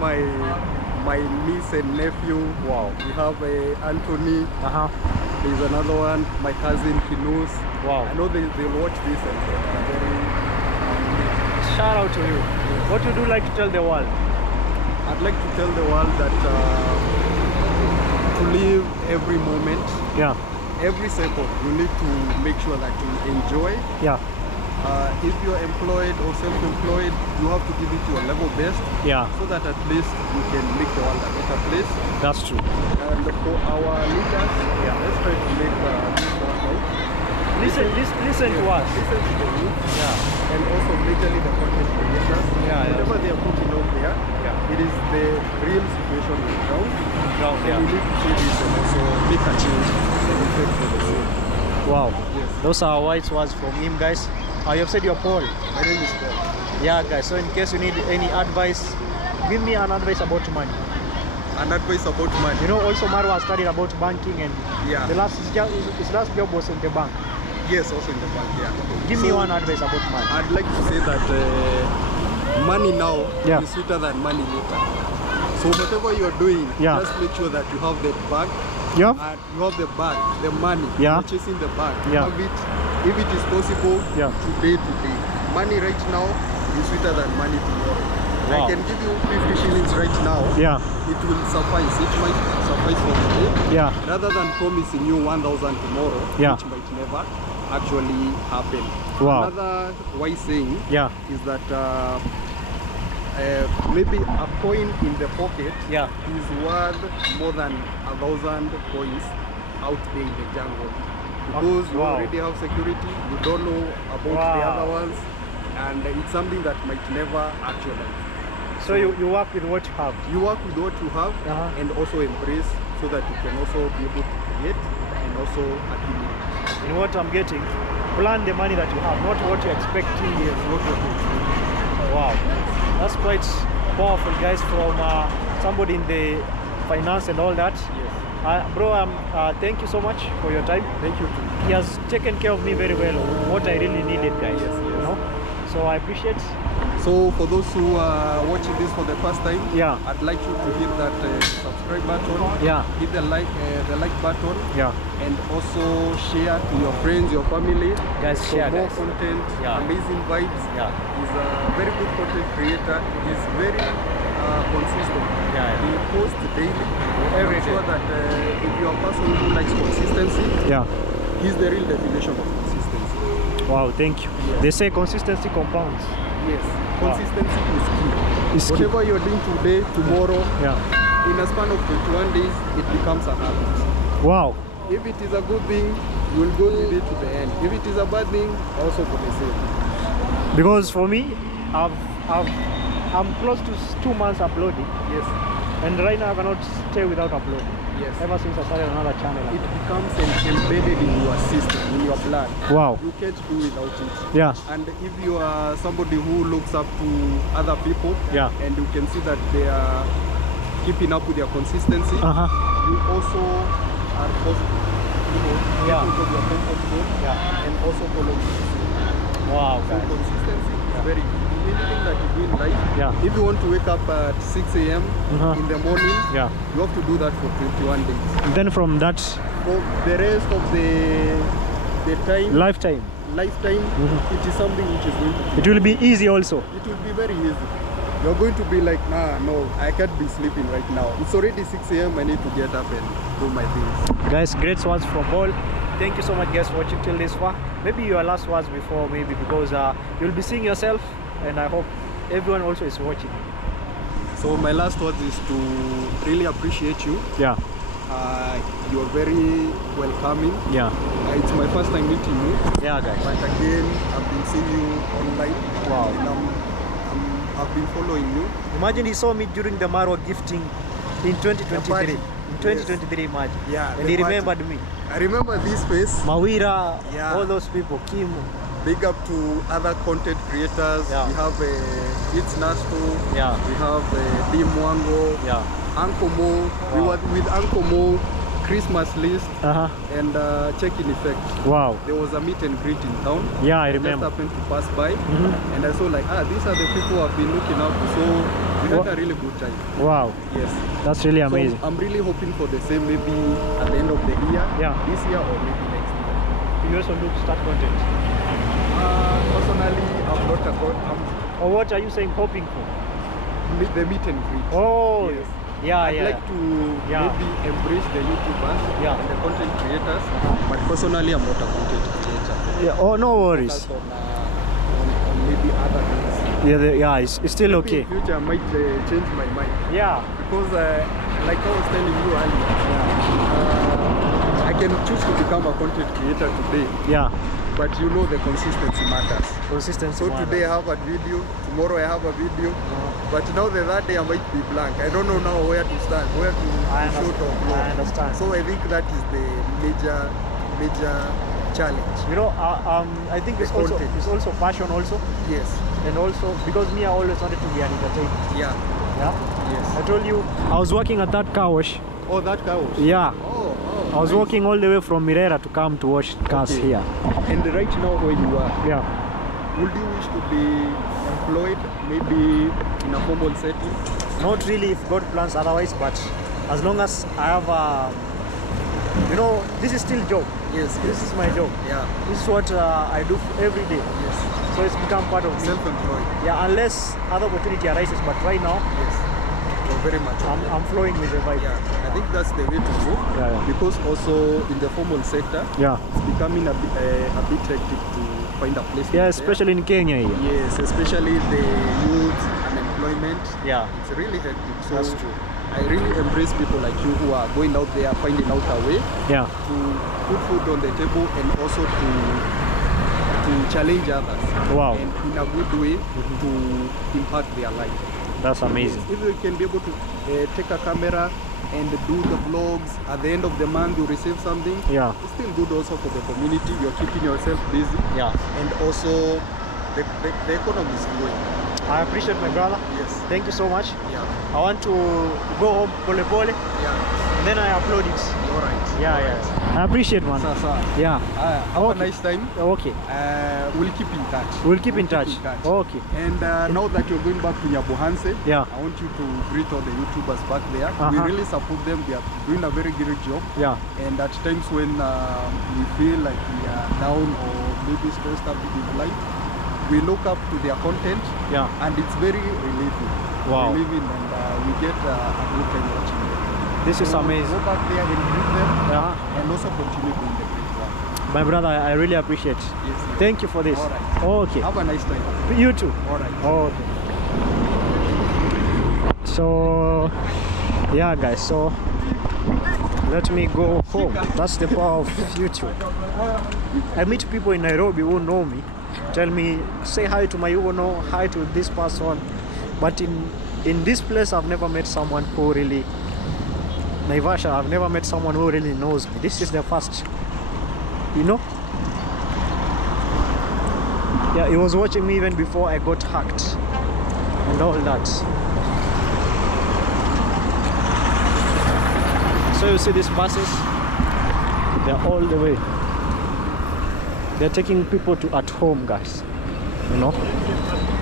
my niece and nephew. Wow. We have Anthony. Uh-huh. There's another one, my cousin Kinus. Wow. I know they'll watch this and they're very. Shout out to you. What would you like to tell the world? I'd like to tell the world that to live every moment, Yeah. every second, you need to make sure that you enjoy. Yeah. If you're employed or self-employed, you have to give it your level best Yeah. so that at least you can make the world a better place. That's true. And for our leaders, Yeah. let's try to make this work out. Listen to us. Listen to the youth, Yeah. and also majorly the content creators. Yeah. Whatever they are putting out there, Yeah. it is the real situation on the ground. Ground, So we need to see this and also make a change and effect for the same. Wow. Yes. Those are wise words from him, guys. You have said you're Paul. My name is Paul. Yeah, guys. So in case you need any advice, give me an advice about money. An advice about money. You know, also Marwa studied about banking, and Yeah. his last job was in the bank. Yes, also in the bank, yeah. Give me So, one advice about money. I'd like to say that money now Yeah. is sweeter than money later. So whatever you're doing, Yeah. just make sure that you have the bag, Yeah. and you have the bag, the money, Yeah. you're chasing the bag. Yeah. Have it, if it is possible, Yeah. today. Money right now is sweeter than money tomorrow. Wow. I can give you 50 shillings right now. Yeah. It will suffice. It might suffice for the day. Yeah. Rather than promising you 1,000 tomorrow, Yeah. which might never actually happen. Wow. Another wise saying Yeah. is that maybe a coin in the pocket Yeah. is worth more than 1,000 coins out there in the jungle. Because you Wow. already have security, you don't know about the Wow. other ones, and it's something that might never actualize. So you work with what you have. You work with what you have Uh-huh. and also embrace so that you can also be able to create and also accumulate. In what I'm getting, plan the money that you have, not what you're expecting. Yes, not what you expect. Wow, that's quite powerful, guys, from somebody in the finance and all that. Yes. Bro, thank you so much for your time. Thank you too. He has taken care of me very well, what I really needed, guys. Yes, yes. You know? So I appreciate. So for those who are watching this for the first time, Yeah. I'd like you to hit that subscribe button, Yeah. hit the like button, Yeah. and also share to your friends, your family. Guys, for share, more guys. content, Yeah. amazing vibes. Yeah. He's a very good content creator. He's very consistent. Yeah, yeah. He posts daily. Every I'm sure day. that if you are a person who likes consistency, Yeah. he's the real definition of consistency. Wow, thank you. Yeah. They say consistency compounds. Yes, consistency is key. It's key. Whatever you're doing today, tomorrow, Yeah. in a span of 21 days, it becomes a habit. Wow. If it is a good thing, you will go with it to the end. If it is a bad thing, also for the same. Because for me, I'm close to 2 months uploading, Yes, and right now I cannot stay without uploading. yes. Ever since I started another channel. It becomes embedded in your system, in your blood. Wow. You can't do without it. Yeah. And if you are somebody who looks up to other people, Yeah. and you can see that they are keeping up with their consistency, Uh-huh. you also are positive. You know, Yeah. get into your comfort zone Yeah. and also follow it. Wow, So guys. consistency is very key. Anything that you do in life, Yeah. if you want to wake up at 6 a.m. Uh-huh. in the morning, Yeah. you have to do that for 21 days. And then from that For the rest of the time, lifetime, lifetime, it is something which is going to it will be easy also. it will be very easy. You're going to be like, nah, no, I can't be sleeping right now. It's already 6 a.m. I need to get up and do my things. Guys, great words from Paul. Thank you so much, guys, for watching till this far. Maybe your last words before, maybe, because you'll be seeing yourself, and I hope everyone also is watching. So my last word is to really appreciate you. Yeah. You're very welcoming. Yeah. It's my first time meeting you. Yeah, guys. But again, I've been seeing you online. Wow. And I've been following you. Imagine he saw me during the Marwa gifting in 2023. party. In 2023, imagine. Yeah, And the he party. remembered me. I remember this face. Mawira, Yeah. all those people, Kim. Big up to other content creators. Yeah. We have It's Nasto. Yeah. We have D Mwango. Yeah. Uncle Mo. We Wow. were with Uncle Mo, Christmas list, Uh-huh. and check-in effect. Wow. There was a meet and greet in town. Yeah, I Just remember. happened to pass by, Mhm. and I saw like, these are the people I've been looking up to. So we had Wha- a really good time. Wow. Yes. That's really So amazing. I'm really hoping for the same, maybe at the end of the year. Yeah. This year or maybe next year. You also look start content. Personally, I'm not a god. Or what are you saying hoping for? The meet and greet. Oh, Yes. yeah, I'd yeah. like to Yeah. maybe embrace the YouTubers Yeah. and the content creators, but personally, I'm not a content creator. Yeah. Oh, no worries. Focus on maybe other things. Yeah, it's still Maybe okay. in future, I might change my mind Yeah. because, like I was telling you earlier, I can choose to become a content creator today, Yeah. but you know the consistency matters. Consistency. So matters. today I have a video, tomorrow I have a video, but now the third day I might be blank. I don't know now where to start, where to shoot or blow. I understand. So I think that is the major challenge. You know, I think The content. it's also passion also, Yes. and also because me, I always wanted to be an entertainer. Yeah. Yeah. Yes. I told you, I was working at that car wash. Oh, that car wash. Yeah. Oh. I was nice. walking all the way from Mirera to come to wash cars Okay. here. And right now where you are, Yeah. would you wish to be employed maybe in a formal setting? Not really if God plans otherwise, but as long as I have a, you know, this is still job. Yes. This is my job. Yeah. This is what I do every day. Yes. So it's become part of me. Self-employed. Yeah, unless other opportunity arises, but right now Yes. So very much. I'm flowing with the vibe. Yeah. I think that's the way to go. Yeah, yeah. Because also in the formal sector, Yeah. it's becoming a bit hectic to find a place. Yeah, especially in Kenya here. Yes, especially the youth unemployment. Yeah. It's really hectic. So That's true. I really embrace people like you who are going out there, finding out a way Yeah. to put food on the table and also to challenge others. Wow. And in a good way to impact their life. That's amazing. If you can be able to take a camera and do the vlogs, at the end of the month you receive something. Yeah. It's still good also for the community. You're keeping yourself busy. Yeah. And also the economy is growing. I appreciate my brother. Yes. Thank you so much. Yeah. I want to go home pole pole, Yeah. and then I upload it. All right. Yeah, yeah. I appreciate, man. Sasa. Yeah. Have Okay. a nice time. Okay. We'll keep in touch. We'll keep in touch. Okay. And now that you're going back to Nyabohanse, Yeah. I want you to greet all the YouTubers back there. We Uh-huh. really support them. They are doing a very great job. Yeah. And at times when we feel like we are down or maybe stressed up with life, we look up to their content, Yeah. and it's very relieving. Wow. Relieving, and we get a good time watching them. This is So amazing. Go back there and greet them, Yeah. and also continue doing the great work. My brother, I really appreciate. Yes. Thank you for this. All right. Okay. Have a nice time. You too. All right. Okay. So, yeah, guys. So, let me go home. That's the power of YouTube. I meet people in Nairobi who know me. Tell me, say hi to my Uno, hi to this person. But in this place, I've never met someone who really, Naivasha, I've never met someone who really knows me. This is the first, you know? Yeah, he was watching me even before I got hacked and all that. So you see these buses, they're all the way. They're taking people to at home, guys. You know,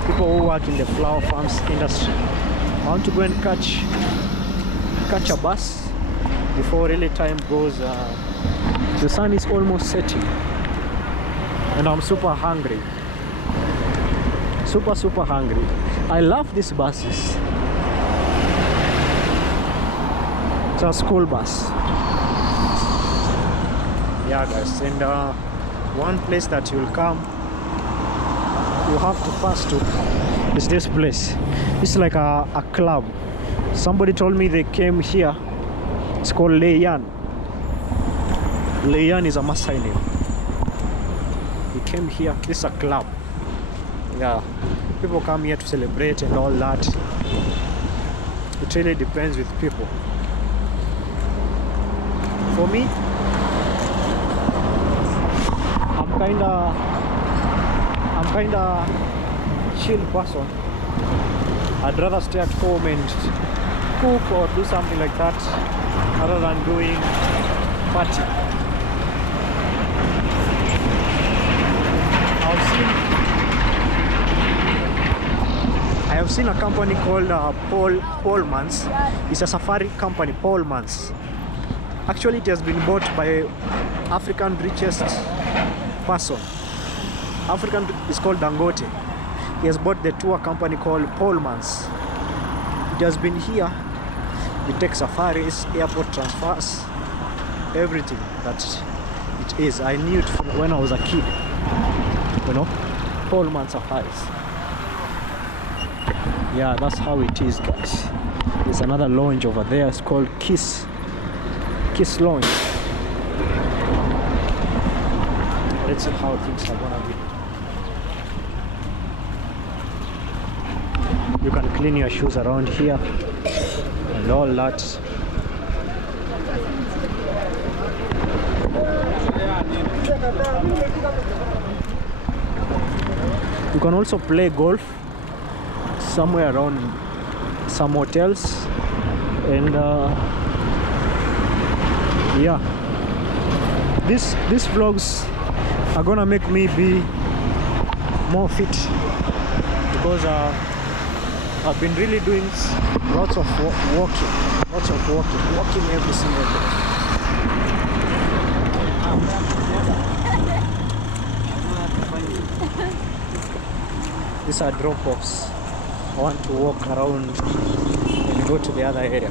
people who work in the flower farms industry. I want to go and catch a bus before really time goes. The sun is almost setting, and I'm super hungry. Super hungry. I love these buses. It's a school bus. Yeah, guys, and one place that you'll come, you have to pass to is this place. It's like a club. Somebody told me they came here. It's called Leyan. Leyan is a Maasai name. He came here. This is a club. Yeah, people come here to celebrate and all that. It really depends with people. For me, I'm kinda chill person. I'd rather stay at home and cook or do something like that rather than doing party. I have seen a company called Polmans. It's a safari company, Polmans. Actually, it has been bought by African richest person. African is called Dangote. He has bought the tour company called Polmans. It has been here. It takes safaris, airport transfers, everything that it is. I knew it from when I was a kid. You know, Polman safaris. Yeah, that's how it is, guys. There's another lounge over there. It's called Kiss Lounge. Let's see how things are gonna be. You can clean your shoes around here and all that. You can also play golf somewhere around some hotels, and yeah, these vlogs are gonna make me be more fit, because I've been really doing lots of walking every single day. These are drop-offs. I want to walk around and go to the other area.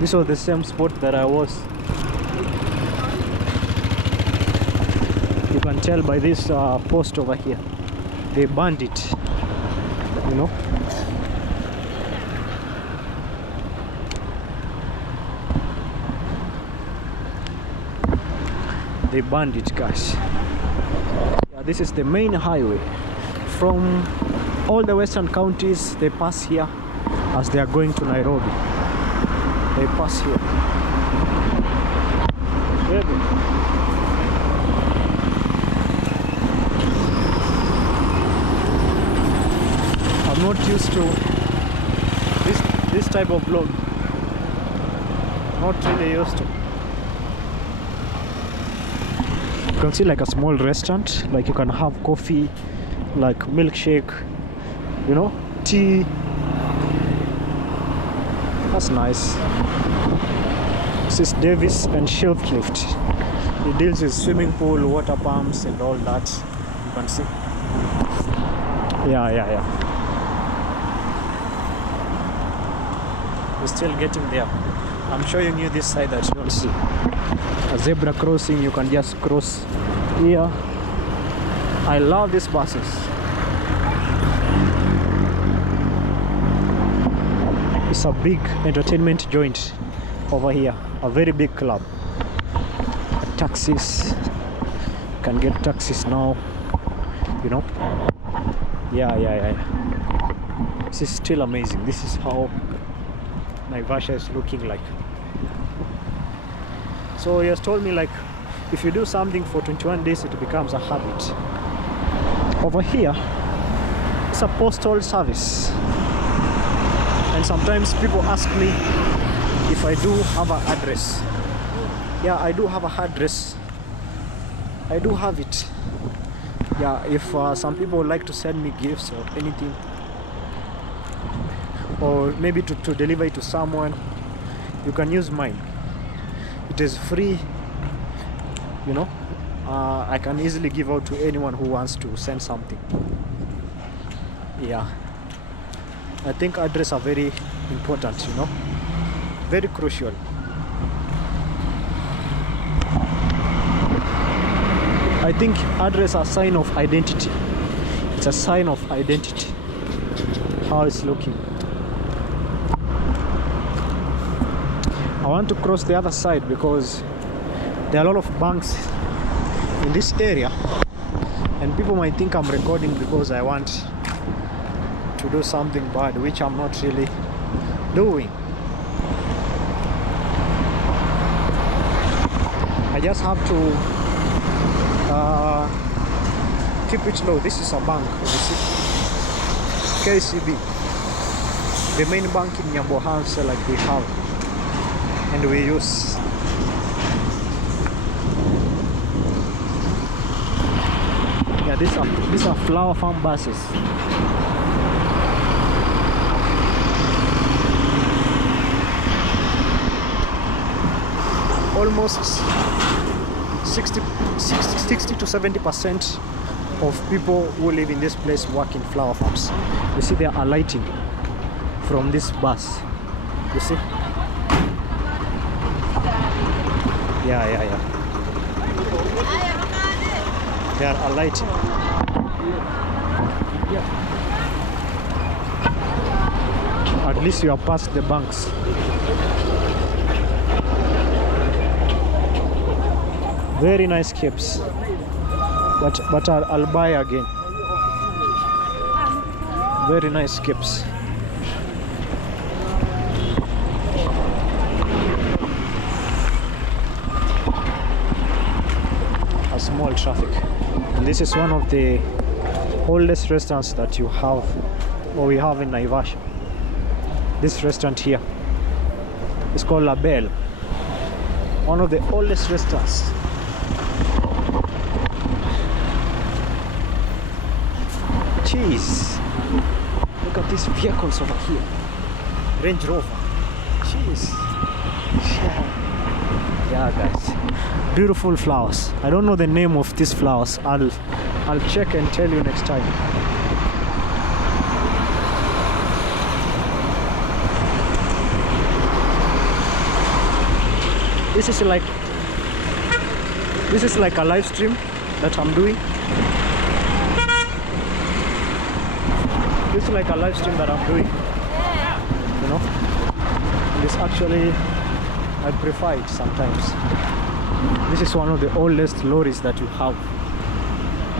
This was the same spot that I was. You can tell by this post over here. They burned it, you know. They burned it, guys. Yeah, this is the main highway. From all the western counties, they pass here as they are going to Nairobi. They pass here. I'm not used to this type of vlog. Not really used to. You can see like a small restaurant, like you can have coffee, like milkshake, you know, tea. That's nice. This is Davis and Shieldcliff. It deals with swimming pool, water pumps and all that. You can see. Yeah. We're still getting there. I'm showing you this side that you don't see. A zebra crossing, you can just cross here. I love these buses. It's a big entertainment joint over here, a very big club. Taxis, you can get taxis now, you know. Yeah. This is still amazing. This is how Naivasha is looking like. So he has told me, like, if you do something for 21 days, it becomes a habit. Over here, it's a postal service. And sometimes people ask me if I do have an address. Yeah, I do have an address. I do have it. Yeah, if some people would like to send me gifts or anything, or maybe to deliver it to someone, you can use mine. It is free, you know. I can easily give out to anyone who wants to send something. Yeah, I think address are very important, you know, very crucial. I think address are a sign of identity. It's a sign of identity, how it's looking. I want to cross the other side because there are a lot of banks in this area, and people might think I'm recording because I want to do something bad, which I'm not really doing. I just have to keep it low. This is a bank, you see, KCB, the main bank in Nyambohanse, like we have and we use. Yeah, these are flower farm buses. Almost 60 to 70% of people who live in this place work in flower farms. You see, they are alighting from this bus. You see? Yeah. They are alighting. At least you are past the banks. Very nice capes. But I'll buy again. Very nice capes. A small traffic. And this is one of the oldest restaurants that you have, or we have in Naivasha. This restaurant here is called La Belle. One of the oldest restaurants. Jeez, look at these vehicles over here. Range Rover. Jeez. Yeah, guys. Beautiful flowers. I don't know the name of these flowers. I'll check and tell you next time. This is like a live stream that I'm doing. This is like a live stream that I'm doing. You know? And it's actually, I prefer it sometimes. This is one of the oldest lorries that you have.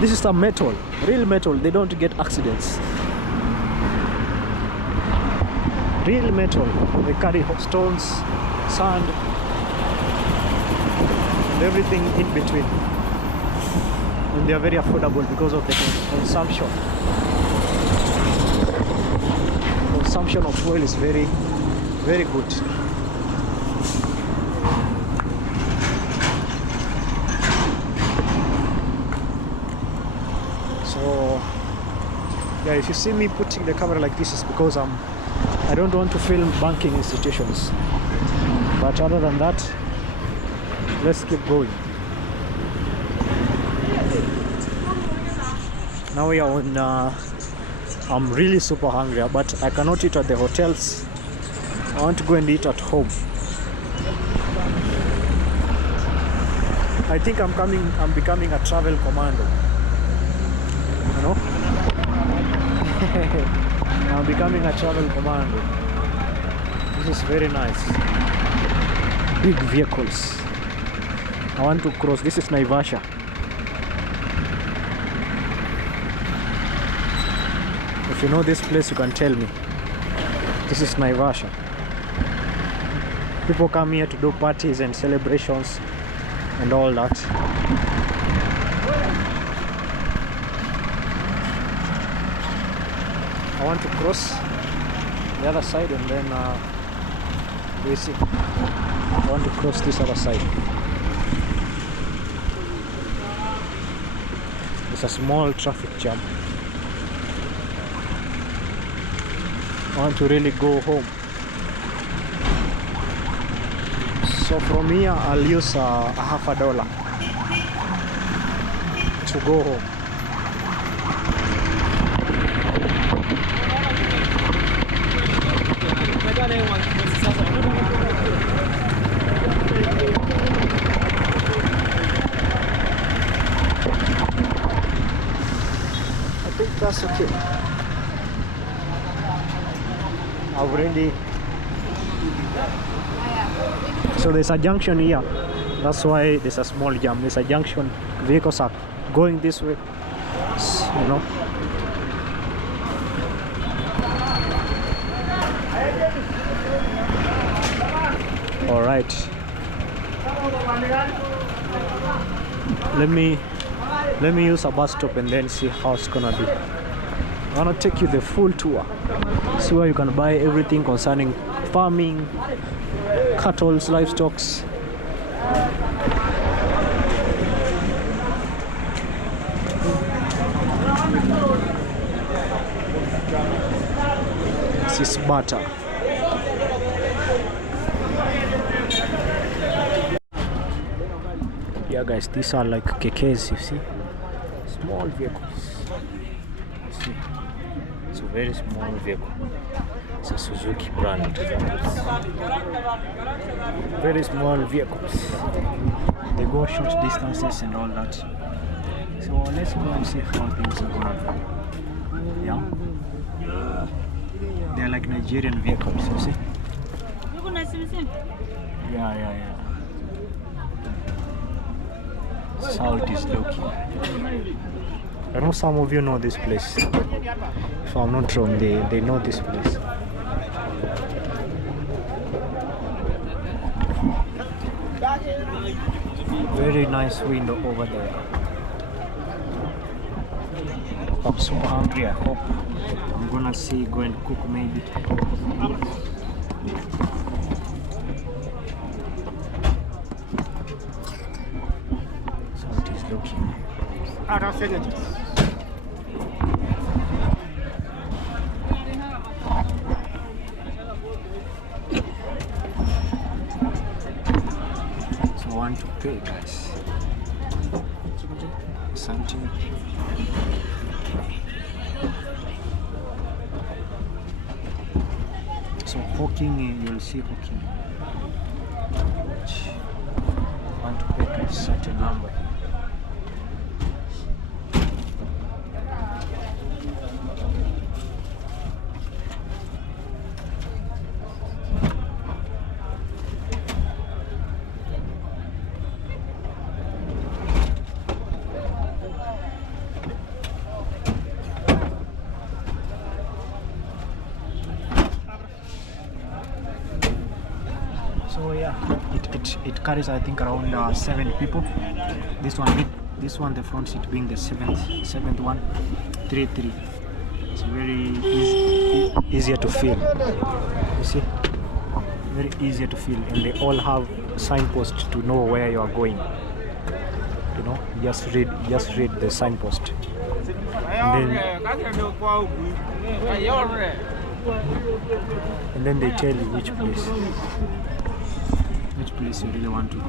This is a metal, real metal. They don't get accidents. Real metal. They carry stones, sand, and everything in between. And they are very affordable because of the consumption. Consumption of oil is very, very good. So yeah, if you see me putting the camera like this, is because I don't want to film banking institutions. But other than that, let's keep going. Now we are on I'm really super hungry, but I cannot eat at the hotels. I want to go and eat at home. I think I'm becoming a travel commando. You know? I'm becoming a travel commando. This is very nice. Big vehicles. I want to cross. This is Naivasha. If you know this place, you can tell me. This is Naivasha. People come here to do parties and celebrations and all that. I want to cross the other side and then we see. I want to cross this other side. It's a small traffic jam. I want to really go home. So from here I'll use a $50 to go home. I think that's okay. Already. So there's a junction here. That's why there's a small jam. There's a junction. Vehicles are going this way. You know. All right. Let me use a bus stop and then see how it's gonna be. I wanna take you the full tour. See where you can buy everything concerning farming, cattle, livestock. This is butter. Yeah guys, these are like KKs, you see. Small vehicles. You see. It's a very small vehicle. It's a Suzuki brand. Very small vehicles. They go short distances and all that. So let's go and see how things are gonna go. Yeah. They're like Nigerian vehicles, you see? Yeah. That's how it is looking. I know some of you know this place. If I'm not wrong, they know this place. Very nice window over there. I'm so hungry. I hope I'm gonna go and cook maybe. So it is looking. So I want to pay, guys. Something. So hawking, you'll see hawking. I want to pay a certain number. So yeah, it carries I think around 7 people. This one the front seat being the seventh one, 3. It's very easier to fill. You see, very easier to fill, and they all have signposts to know where you are going. You know, just read the signpost, and then they tell you which place you really want to go.